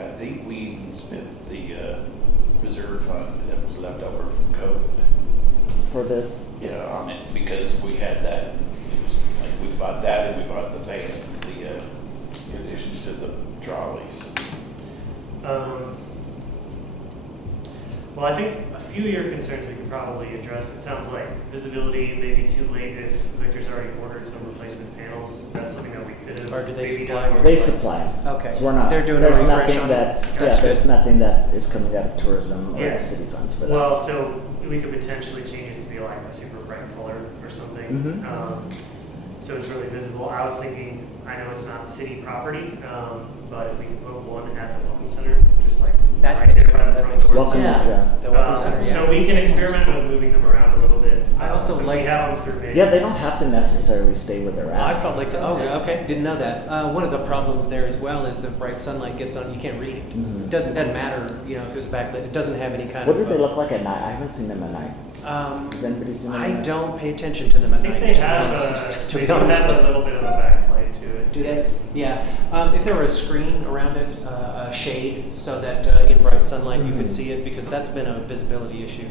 I think we even spent the reserve fund that was left over from COVID. For this. On it because we had that. It was like we bought that and we bought the van, the additions to the trolleys. Well, I think a few of your concerns we can probably address. It sounds like visibility may be too late if Victor's already ordered some replacement panels. That's something that we could have. Or do they maybe supply done more? They with, supply them. Okay. So we're not. They're doing a there's refresh nothing on it. that's That's there's good. nothing that is coming out of tourism or Yeah. the city funds for that. Well, so we could potentially change it to be like a super bright color or something. Mhm. So it's really visible. I was thinking, I know it's not city property, but if we could put one at the welcome center, just like That right makes there by sense. the That front makes door. Welcome, Yeah. The welcome center, yes. So we can experiment with moving them around a little bit. I also since like- we have them through May. Yeah, they don't have to necessarily stay where they're at. I felt like, okay, didn't know that. One of the problems there as well is the bright sunlight gets on, you can't read it. Mhm. It doesn't matter, if it was backlit. It doesn't have any kind What of. do they look like at night? I haven't seen them at night. Has anybody seen them? I at night? don't pay attention to them I at think night. they to be have honest. To they be do honest. have a little bit of a backlight to it. Do they? Yeah. If there were a screen around it, a shade, so that in bright sunlight you could Mhm. see it, because that's been a visibility issue.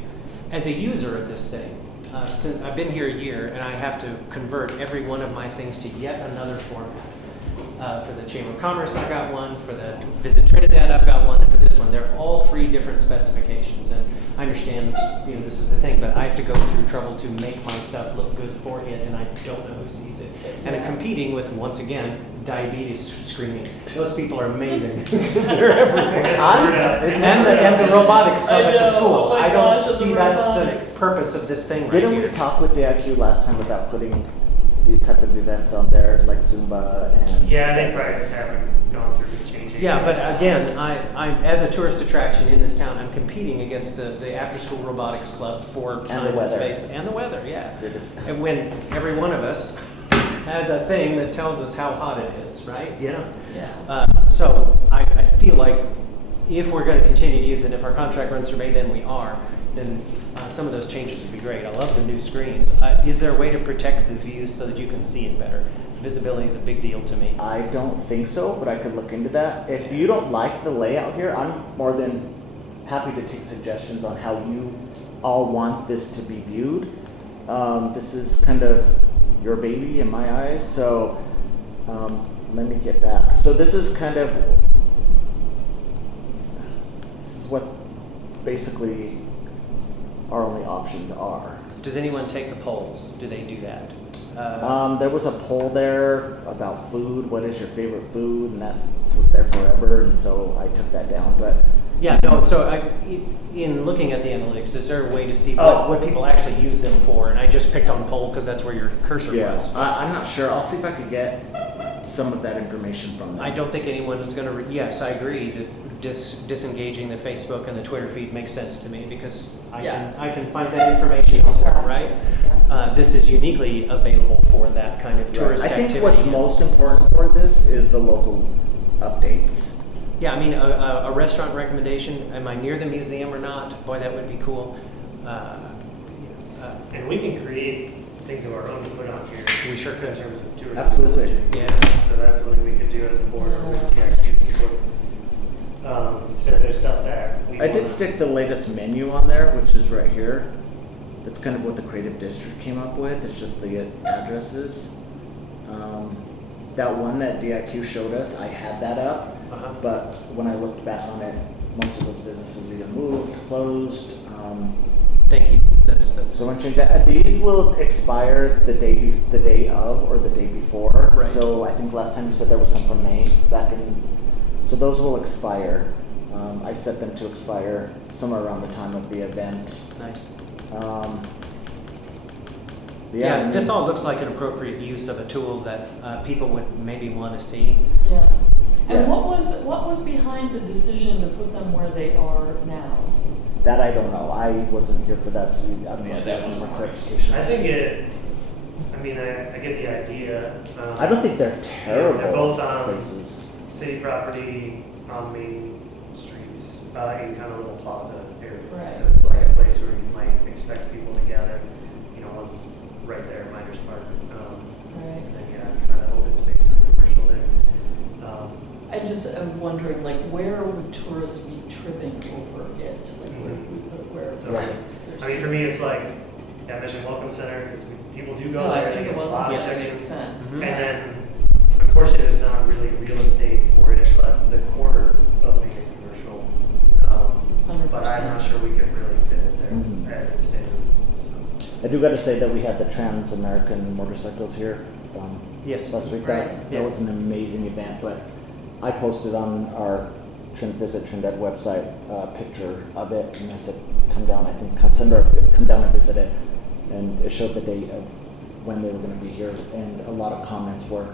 As a user of this thing, since I've been here a year, and I have to convert every one of my things to yet another format. For the Chamber of Commerce, I've got one. For the Visit Trinidad, I've got one. And for this one, they're all three different specifications. And I understand, this is the thing, but I have to go through trouble to make my stuff look good for it, and I don't know who sees it. And I'm competing with, once again, diabetes screening. Those people are amazing because they're everywhere. And the robotics stuff at the I know, school. oh my I don't gosh, and see the that's robotics. the purpose of this thing right Didn't here. we talk with DIQ last time about putting these type of events on there, like Zumba and? Yeah, they probably just haven't gone through the changing. Yeah, but again, I'm as a tourist attraction in this town, I'm competing against the after-school robotics club for the time and weather. space and the weather. Yeah, Did it- and when every one of us has a thing that tells us how hot it is, right? Yeah. So I feel like if we're going to continue to use it, if our contract runs through May, then we are. Then some of those changes would be great. I love the new screens. Is there a way to protect the views so that you can see it better? Visibility is a big deal to me. I don't think so, but I could look into that. If you don't like the layout here, I'm more than happy to take suggestions on how you all want this to be viewed. This is kind of your baby in my eyes, so let me get back. So this is what basically our only options are. Does anyone take the polls? Do they do that? There was a poll there about food. What is your favorite food? And that was there forever, and so I took that down. But Yeah, no, so in looking at the analytics, is there a way to see what people actually use them for? And I just picked on poll because that's where your cursor was. I'm not sure. I'll see if I could get some of that information from them. I don't think anyone is going to, yes, I agree that disengaging the Facebook and the Twitter feed makes sense to me because Yes. I can find that information elsewhere, right? Exactly. This is uniquely available for that kind of tourist I think activity. what's most important for this is the local updates. Yeah, I mean, a restaurant recommendation, am I near the museum or not? Boy, that would be cool. And we can create things of our own to put on here. We sure could. In terms of tourism. Absolutely. Yeah. So that's something we could do as a board or with TIQ support. So if there's stuff that we I did wanna- stick the latest menu on there, which is right here. That's kind of what the creative district came up with. It's just the addresses. That one that DIQ showed us, I had that up, Uh-huh. but when I looked back on it, most of those businesses either moved, closed. Thank you. That's So I'm gonna change that. These will expire the day of or the day before. Right. So I think last time you said there was some from May back in. So those will expire. I set them to expire somewhere around the time of the event. nice. Yeah, I Yeah, mean, this all looks like an appropriate use of a tool that people would maybe want to see. Yeah. And Yeah. what was behind the decision to put them where they are now? that I don't know. I wasn't here for that, so I don't know Yeah, if that that was was more more- clarification. I think I get the idea. I don't think they're terrible They're both on places. city property on main streets in kind of little plaza areas. Right. So it's like a place where you might expect people to gather. One's right there, Miners Park. Right. And then kind of open space and commercial there. I'm wondering, like, where would tourists be tripping over it? Like, where would we put it where? Right. I mean, for me, it's like that Mission Welcome Center because people do go No, there. I They think get the a lot welcome of center check-ins. makes sense. Mhm. And then, unfortunately, there's not really real estate for it, but the corner of being commercial. But I'm not 100%. sure we could really fit it there Mhm. as it stands. So. I do got to say that we had the Trans-American motorcycles here Yes. last week. Right. That was an amazing event, but I posted on our Visit Trinidad website a picture of it, and I said, come down, come down and visit it. And it showed the date of when they were going to be here, and a lot of comments were,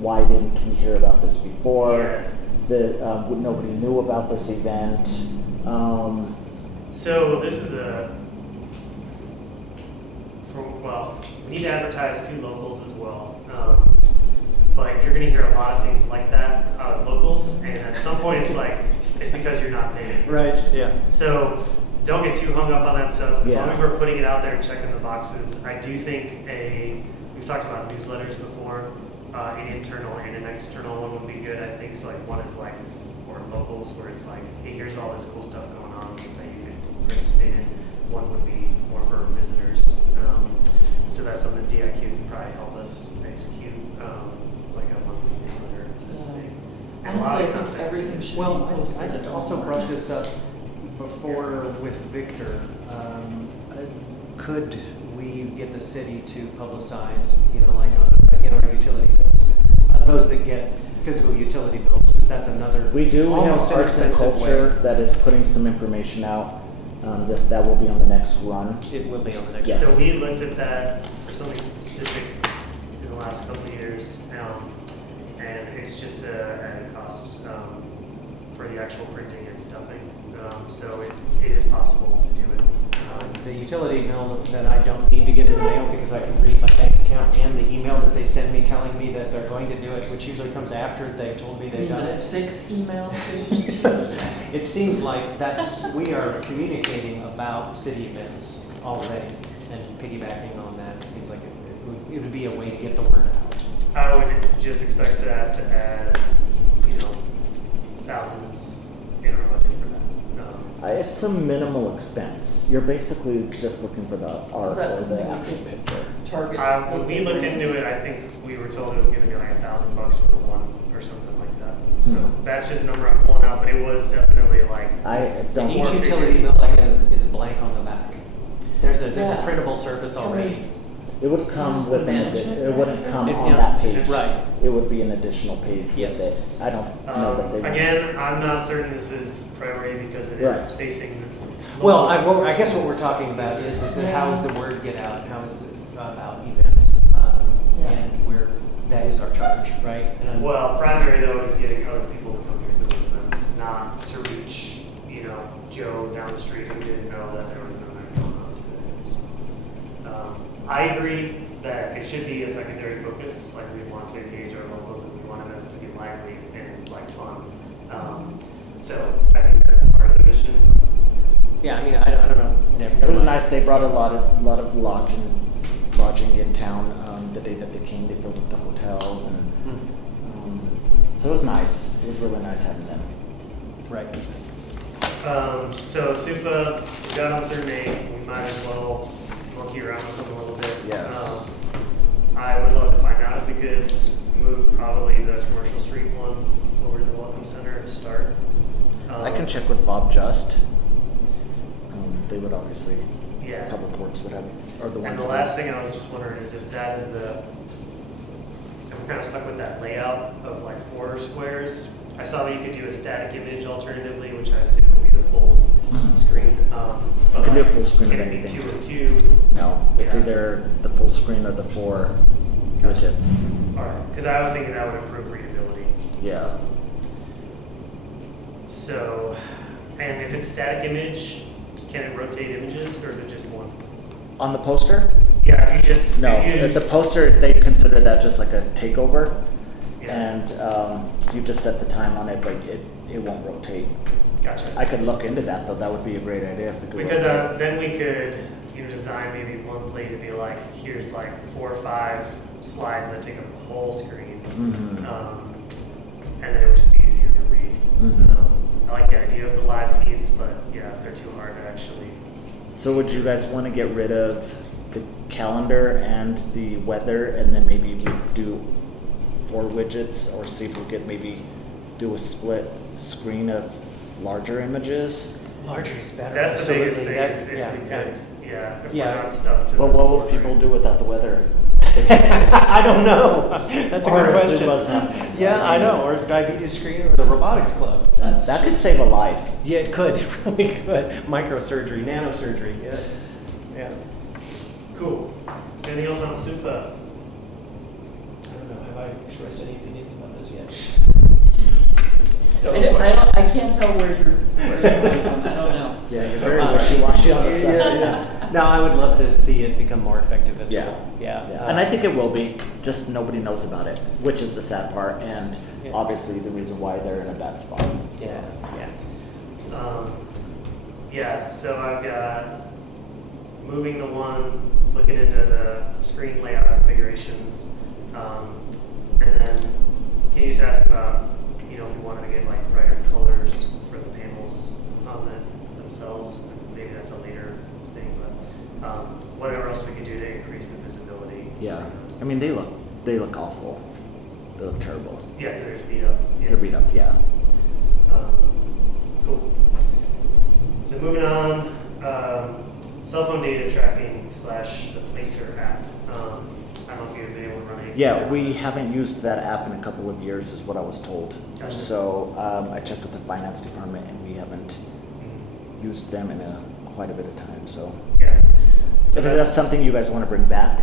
why didn't we hear about this before? Yeah. Nobody knew about this event. So this is we need to advertise to locals as well. But you're going to hear a lot of things like that out of locals, and at some point it's because you're not there. Right. Yeah. So don't get too hung up on that stuff. As long Yeah. as we're putting it out there and checking the boxes, I do think we've talked about newsletters before. An internal and an external one would be good. I think so. Like one is like for locals, where it's like, hey, here's all this cool stuff going on that you could participate in. One would be more for visitors. So that's something DIQ can probably help us execute, like a monthly newsletter. Yeah. And a lot Honestly, I of think content. everything should be Well, posted. I also brought this up before with Victor. Could we get the city to publicize, like in our utility bills, those that get physical utility bills, because that's another We do have almost Arts and inexpensive Culture way. that is putting some information out. That will be on the next run. It will be on the next. Yes. So we looked at that for something specific in the last couple of years, and it's just a cost for the actual printing and stuffing. So it is possible to do it. The utility bill that I don't need to get in the mail because I can read my bank account and the email that they send me telling me that they're going to do it, which usually comes after they've told me I they've mean, done the it. 6 emails they It seems like we are communicating about city events already, and piggybacking on that, it seems like it would be a way to get the word out. I would just expect that to add, thousands in our budget for that. It's some minimal expense. You're basically just looking for the art that or something the we actual could- picture. target. When we looked into it, I think we were told it was going to be like $1,000 for one or something like that. So that's just a number I'm pulling out, but it was definitely like. I don't. Each Four utility figures. bill I get is blank on the back. There's a Yeah. printable surface Can we- already. It would come Use with the an management it wouldn't come It- on yeah, that page. right. It would be an additional page Yes. with it. I don't know that they. Again, I'm not certain this is priority because it Right. is facing. Well, locals I guess what we're versus talking about is that Yeah. how does the word get out? How is about events? Yeah. And that is our charge, right? And Well, primary though is getting other people to come here for those events, not to reach, Joe down the street who didn't know that there was an event going on today. So, I agree that it should be a secondary focus, like we want to engage our locals and we want events to be lively and fun. So I think that is part of the mission. yeah, I mean, I don't know. It was nice. They brought a lot of lodging in town. The day that they came, they filled up the hotels, and so it was nice. It was really nice having them. Right. So SUFA, we got them through May. We might as well monkey around with them a little bit. Yes. I would love to find out if we could move probably the commercial street one over to the Welcome Center to start. I can check with Bob Just. They would obviously, Yeah. Public Works would have, or the ones. And the last thing I was just wondering is if that is if we're kind of stuck with that layout of 4 squares. I saw that you could do a static image alternatively, which I assume would be the full screen. You can do a full screen of can it be anything. 2 and 2? No, it's Yeah. either the full screen or the 4 widgets. All right, because I was thinking that would improve readability. Yeah. So, and if it's static image, can it rotate images or is it just one? On the poster? Yeah, if you just No, if you at the just- poster, they consider that just like a takeover. Yeah. And you just set the time on it, but it won't rotate. Gotcha. I could look into that though. That would be a great idea if we could. Because rotate. then we could design maybe monthly to be here's 4 or 5 slides that take up the whole screen, Mhm. and then it would just be easier to read. Mhm. I like the idea of the live feeds, but yeah, if they're too hard to actually. So would you guys want to get rid of the calendar and the weather, and then maybe we do 4 widgets, or see if we could maybe do a split screen of larger images? Larger is better. That's the biggest thing. That's- Is if yeah, we yeah. could, if Yeah. we're not stuck to. Well, what would people do without the weather? I don't know. That's a Or good if it question. was happening. Yeah, I know. Or diabetes screen or the robotics club. That could save a life. Yeah, it could. It really could. Microsurgery, nanosurgery. Yes. Yeah. Cool. Anything else on SUFA? I don't know. Have I expressed any opinions about this yet? I can't tell where you're coming from. I don't know. Yeah, you're very wishy-washy on the side. Yeah. No, I would love to see it become more effective at Yeah. all. Yeah. And I think it will be, just nobody knows about it, which is the sad part, and Yeah. obviously the reason why they're in a bad spot. So. Yeah. So I've got moving the one, looking into the screen layout configurations, and then can you just ask about, if we wanted to get brighter colors for the panels on themselves? Maybe that's a later thing, but whatever else we could do to increase the visibility. Yeah, I mean they look awful. They look terrible. Yeah, because they're just beat up. Yeah. They're beat up. Yeah. Cool. So moving on, cell phone data tracking / the Placer app. I don't know if you've been able to run anything. Yeah, we haven't used that app in a couple of years, is what I was told. Gotcha. So I checked with the finance department, and we haven't Mhm. used them in quite a bit of time. So, Yeah. So if that's something you guys want to bring back,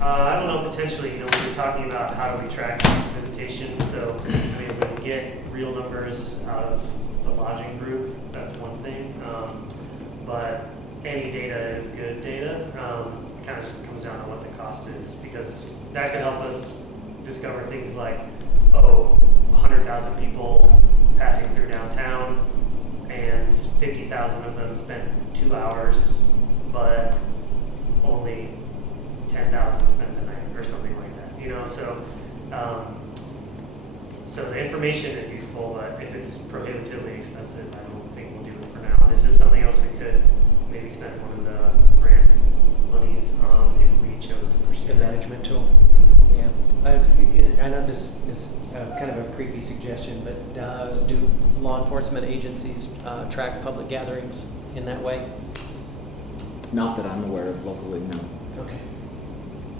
I don't know, potentially, we've been talking about how do we track visitation. So, if we can get real numbers out of the lodging group, that's one thing. But any data is good data. It kind of just comes down to what the cost is, because that could help us discover things like, 100,000 people passing through downtown, and 50,000 of them spent 2 hours, but only 10,000 spent the night, or something like that. So the information is useful, but if it's prohibitively expensive, I don't think we'll do it for now. This is something else we could maybe spend one of the grant monies on if we chose to pursue The that. management tool. Yeah. I know this is kind of a creepy suggestion, but do law enforcement agencies track public gatherings in that way? not that I'm aware of locally. No. Okay.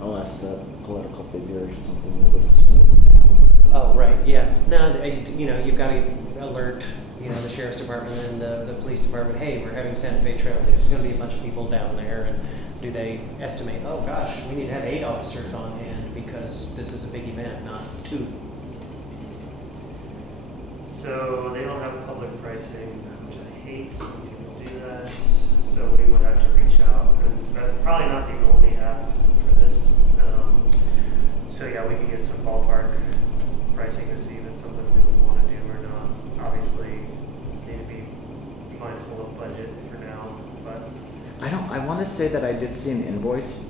Unless political figure or something that was assumed as in town. Oh, right, yes. No, you've got to alert, the sheriff's department and the police department, hey, we're having Santa Fe Trail. There's going to be a bunch of people down there, and do they estimate, oh gosh, we need to have 8 officers on hand because this is a big event, not 2? So they don't have public pricing, which I hate when people do that. So we would have to reach out, and that's probably not the only app for this. So yeah, we could get some ballpark pricing to see if it's something we would want to do or not. Obviously, need to be mindful of budget for now, but I want to say that I did see an invoice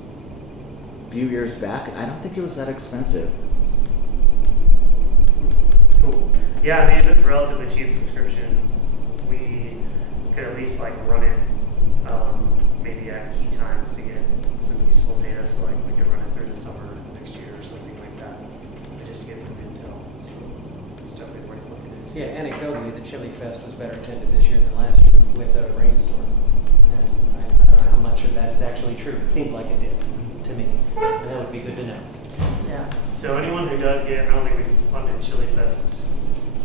a few years back, and I don't think it was that expensive. cool. Yeah, I mean, if it's a relatively cheap subscription, we could at least like run it maybe at key times to get some useful data. So like we could run it through the summer next year or something like that, and just get some intel. So it's definitely worth looking into. Yeah, anecdotally, the Chili Fest was better attended this year than last year with a rainstorm. And I don't know how much of that is actually true. It seemed like it did to me, and that would be good to know. Yeah. So anyone who does get, I don't think we've funded Chili Fest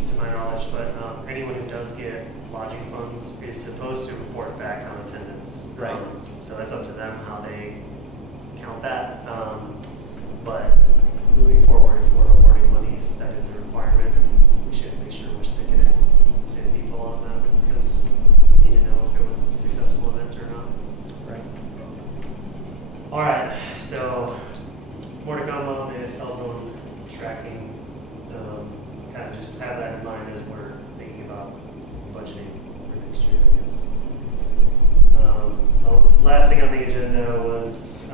to my knowledge, but anyone who does get lodging funds is supposed to report back on attendance. Right. So that's up to them how they count that. But moving forward, if we're awarding monies, that is a requirement. We should make sure we're sticking it to people on that because we need to know if it was a successful event or not. Right. All right, so more to come on this cell phone tracking. Kind of just have that in mind as we're thinking about budgeting for next year, I guess. The last thing on the agenda was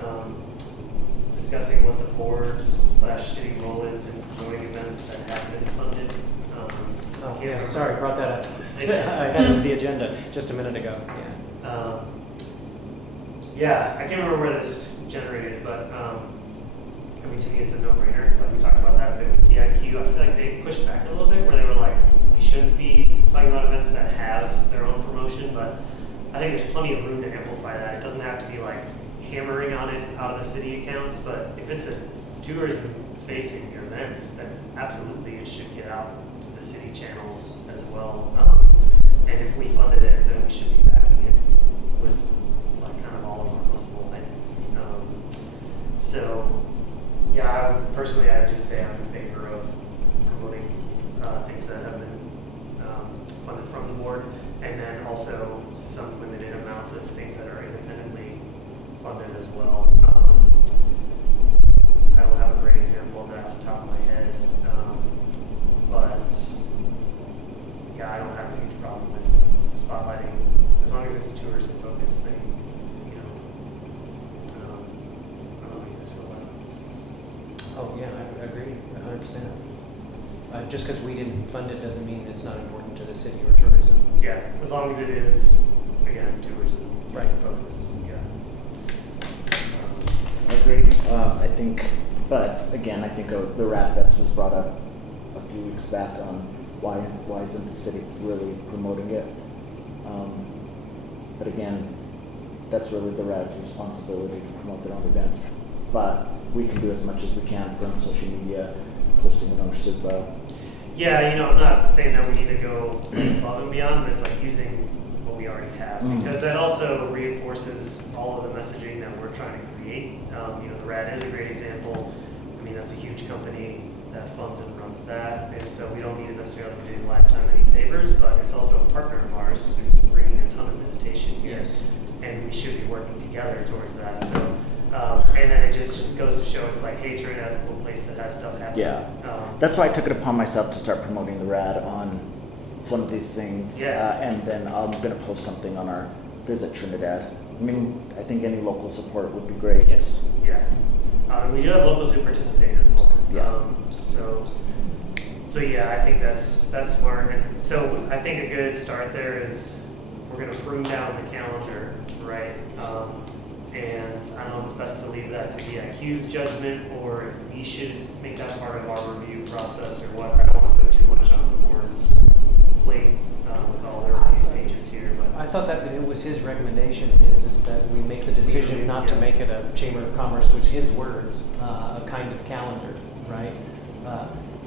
discussing what the board/city role is in promoting events that have been funded. Oh, yeah, sorry, brought that up. I had it on the agenda just a minute ago. Yeah. Yeah, I can't remember where this generated, but I mean, to me, it's a no-brainer. Like we talked about that a bit with DIQ. I feel like they pushed back a little bit where they were like, we shouldn't be talking about events that have their own promotion, but I think there's plenty of room to amplify that. It doesn't have to be like hammering on it out of the city accounts, but if it's a tourism-facing event, then absolutely it should get out to the city channels as well. And if we funded it, then we should be backing it with like kind of all of our muscle, I think. So, yeah, I would just say I'm in favor of promoting things that have been funded from the board, and then also some limited amounts of things that are independently funded as well. I don't have a great example of that off the top of my head, but yeah, I don't have a huge problem with spotlighting as long as it's a tourism focused thing. You know, I don't know how you guys feel about it. Oh, yeah, I agree 100%. Just because we didn't fund it doesn't mean it's not important to the city or tourism. Yeah, as long as it is, again, tourism Right. focus. Yeah. I agree. I think, but again, I think the Rat Fest was brought up a few weeks back on why isn't the city really promoting it? But again, that's really the Rat's responsibility to promote their own events. But we can do as much as we can from social media, posting it on our SUPA. Yeah, you know, I'm not saying that we need to go above and beyond, but it's like using what we already have, because that also reinforces all of the messaging that we're trying to create. You know, the RAD is a great example. I mean, that's a huge company that funds and runs that, and so we don't need to necessarily be doing Lifetime any favors, but it's also a partner of ours who's bringing a ton of visitation here, Yes. and we should be working together towards that. So. And then it just goes to show it's like, hey, Trinidad is a cool place that has stuff happening. Yeah. That's why I took it upon myself to start promoting the RAD on some of these things. Yeah. And then I'm going to post something on our Visit Trinidad. I mean, I think any local support would be great. Yes. Yeah. We do have locals who participate as well. Yeah. So yeah, I think that's smart. And so I think a good start there is we're going to prune down the calendar, right? And I don't know if it's best to leave that to DIQ's judgment or if we should make that part of our review process or what. I don't want to put too much on the board's plate with all their review stages here. But I thought that it was his recommendation is that we make the decision not to make it a Chamber of Commerce, which his words, a kind of calendar, right?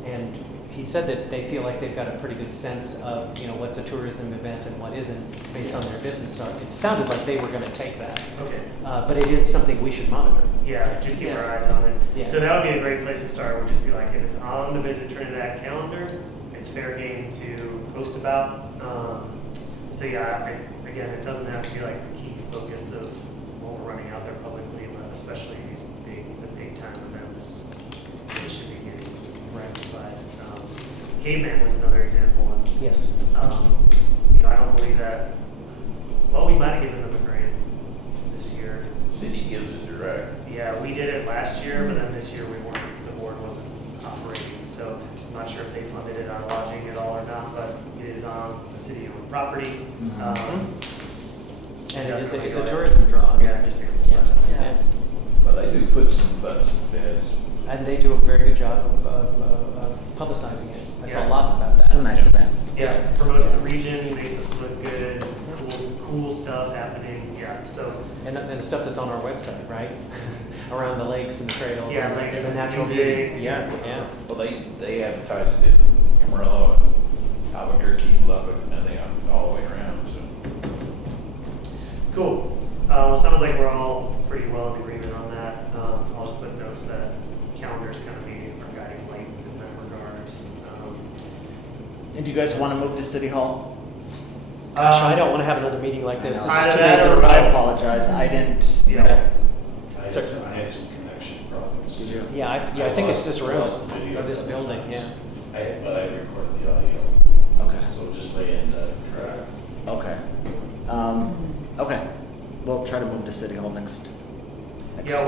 And he said that they feel like they've got a pretty good sense of, you know, what's a tourism event and what isn't based on their business. So it sounded like they were going to take that. Okay. But it is something we should monitor. Yeah, just keep our eyes on it. Yeah. So that would be a great place to start. Would just be like, if it's on the Visit Trinidad calendar, it's fair game to post about. So yeah, again, it doesn't have to be like the key focus of what we're running out there publicly, but especially these big time events, it should be getting right. But Caveman was another example, and Yes. you know, I don't believe that. Well, we might have given them a grant this year. City gives it direct. Yeah, we did it last year, but then this year we weren't, the board wasn't operating, so I'm not sure if they funded it on lodging at all or not, but it is on a city-owned property. And it's a tourism draw. Yeah, just Yeah. Well, they do put some butts in beds. And they do a very good job of publicizing it. I saw Yeah. lots about that. It's a nice event. Yeah, promotes the region, makes us look good, cool stuff happening, yeah, so. And the stuff that's on our website, right? Around the lakes and the trails. Yeah, and lakes the and natural music. beauty. Yeah, yeah. Well, they advertise it in Amarillo, Albuquerque, Lubbock, and they all the way around, so. Cool. Well, sounds like we're all pretty well in agreement on that. I'll just put notes that calendar's kind of be our guiding light in that regard. And do you guys want to move to City Hall? Gosh, I don't want to have another meeting like this. I- I apologize. I didn't. Yeah. I had some connection problems. Did you? Yeah, I think it's this room, lost the video. or this building, yeah. But I recorded the audio, Okay. so just lay in the track. Okay. Okay. We'll try to move to City Hall next. Yeah,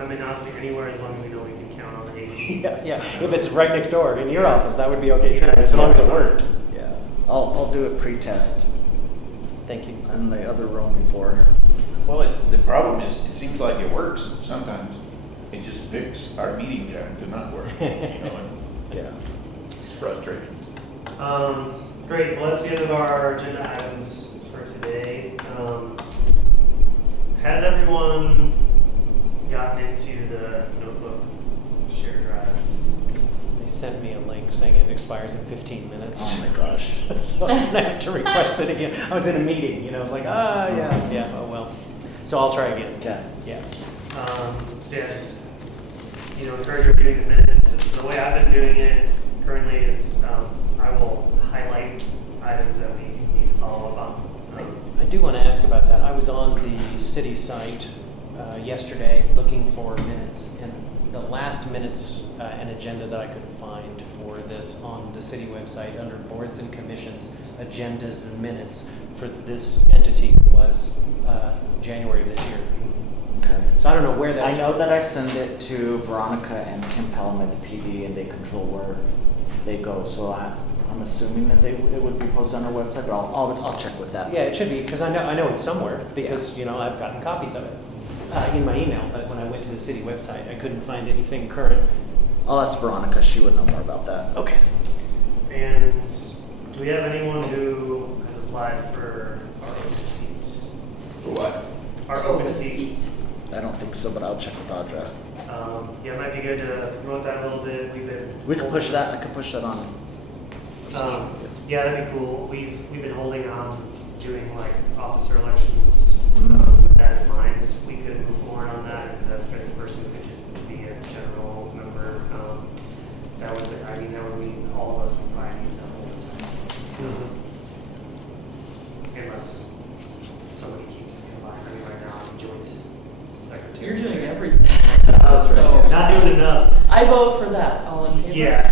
I mean, honestly, anywhere as long as we know we can count on the 80. Yeah. If it's right next door in your office, that would be okay too, Yeah, as long as it yeah. worked. Yeah. I'll do it pre-test Thank you. in the other room before. Well, the problem is, it seems like it works sometimes. It just picks our meeting time to not work, you know, and Yeah. it's frustrating. Great. Well, that's the end of our agenda items for today. Has everyone gotten into the notebook share drive? They sent me a link saying it expires in 15 minutes. Oh my gosh. So I'm gonna have to request it again. I was in a meeting, you know, like, yeah, oh well. So I'll try again. Okay. Yeah. So yeah, just, you know, encourage reviewing the minutes. So the way I've been doing it currently is I will highlight items that we need to follow up on. I do want to ask about that. I was on the city site yesterday looking for minutes, and the last minutes and agenda that I could find for this on the city website under boards and commissions, agendas and minutes for this entity was January of this year. Okay. So I don't know where I that's. know that I send it to Veronica and Kim Pelham at the PD, and they control where they go. So I'm assuming that it would be posted on our website, but I'll check with that. Yeah, it should be, because I know it's somewhere, because, you know, I've gotten copies of it in my email, but when I went to the city website, I couldn't find anything current. I'll ask Veronica. She would know more about that. Okay. And do we have anyone who has applied for our open seat? For what? Our open seat. I don't think so, but I'll check with Audra. Yeah, it might be good to promote that a little bit. We can push that. I can push that on. Yeah, that'd be cool. We've been holding on doing like officer elections with that in mind. We could move forward on that, and the fifth person could just be a general member. That would mean all of us would probably need to hold it. Unless somebody keeps combining right now, I'm joint secretary. You're doing everything. That's right, So- yeah. Not doing enough. I vote for that. All in favor? Yeah.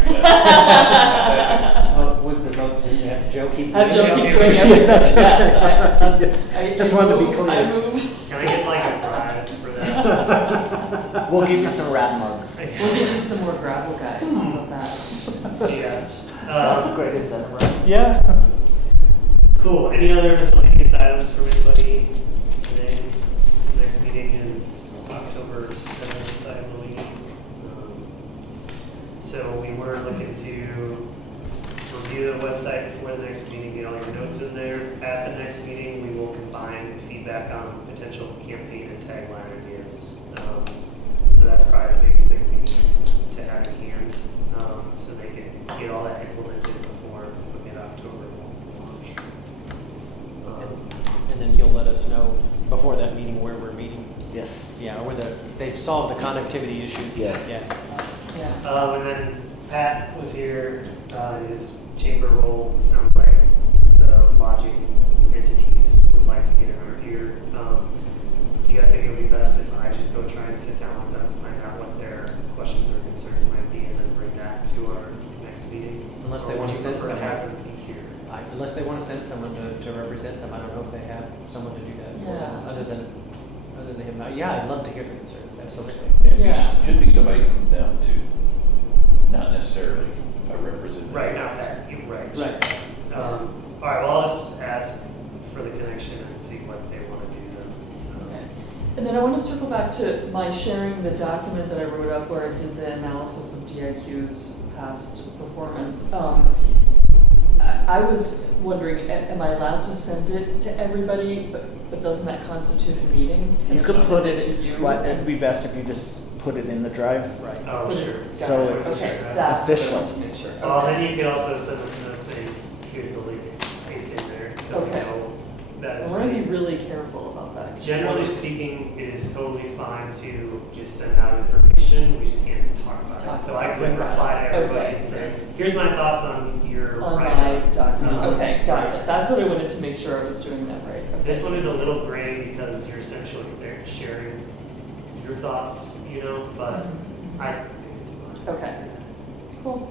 Was the vote to have Joe keep Have doing Joe it? keep doing everything. That's Yes, I Just wanted to be move- clear. I move. Can I get like a prize for that? We'll give you some rad mugs. We'll get you some more gravel guys. How about that? So, yeah. That's a great incentive, right? Yeah. Cool. Any other miscellaneous items from anybody today? Next meeting is October 7th, I believe. So we were looking to review the website before the next meeting, get all your notes in there. At the next meeting, we will combine feedback on potential campaign and tagline ideas. So that's probably the biggest thing we need to have in hand, so they can get all that Yeah, or they've solved the connectivity issues. Yes. Yeah. Yeah. And then Pat was here, his chamber role, sounds like the lodging entities would like to get in our ear. Do you guys think it would be best if I just go try and sit down with them, find out what their questions or concerns might be, and then bring that to our next meeting? Unless they Or want would to you send prefer to have someone. them be here? Unless they want to send someone to represent them, I don't know if they have someone to do that for them, Yeah. other than him. Yeah, I'd love to hear the concerns, absolutely. Should be somebody from them too, not necessarily a representative. Right, not that, right. Right. All right, well, I'll just ask for the connection and see what they want to do then. Okay. And then I want to circle back to my sharing the document that I wrote up where I did the analysis of DIQ's past performance. I was wondering, am I allowed to send it to everybody, but doesn't that constitute a meeting? Can You I could just put send it, to you? what, it'd be best if you just put it in the drive. Right. Oh, Put it- sure. got So it. it's Okay, that's what I official. wanted to make sure. Well, Okay. then you could also send us a note saying, here's the link, it's in there, so we Okay. know that I is want to be ready. really careful about that. 'cause Generally speaking, it is totally fine to just send out information, we just can't talk about Talk it. So I about couldn't it. reply to everybody Okay. and say, here's my thoughts on your on my write-up. document. Okay, got Right. it. That's what I wanted to make sure I was doing that right. Okay. This one is a little gray because you're essentially there sharing your thoughts, but Mhm. I think it's fine. Okay, cool.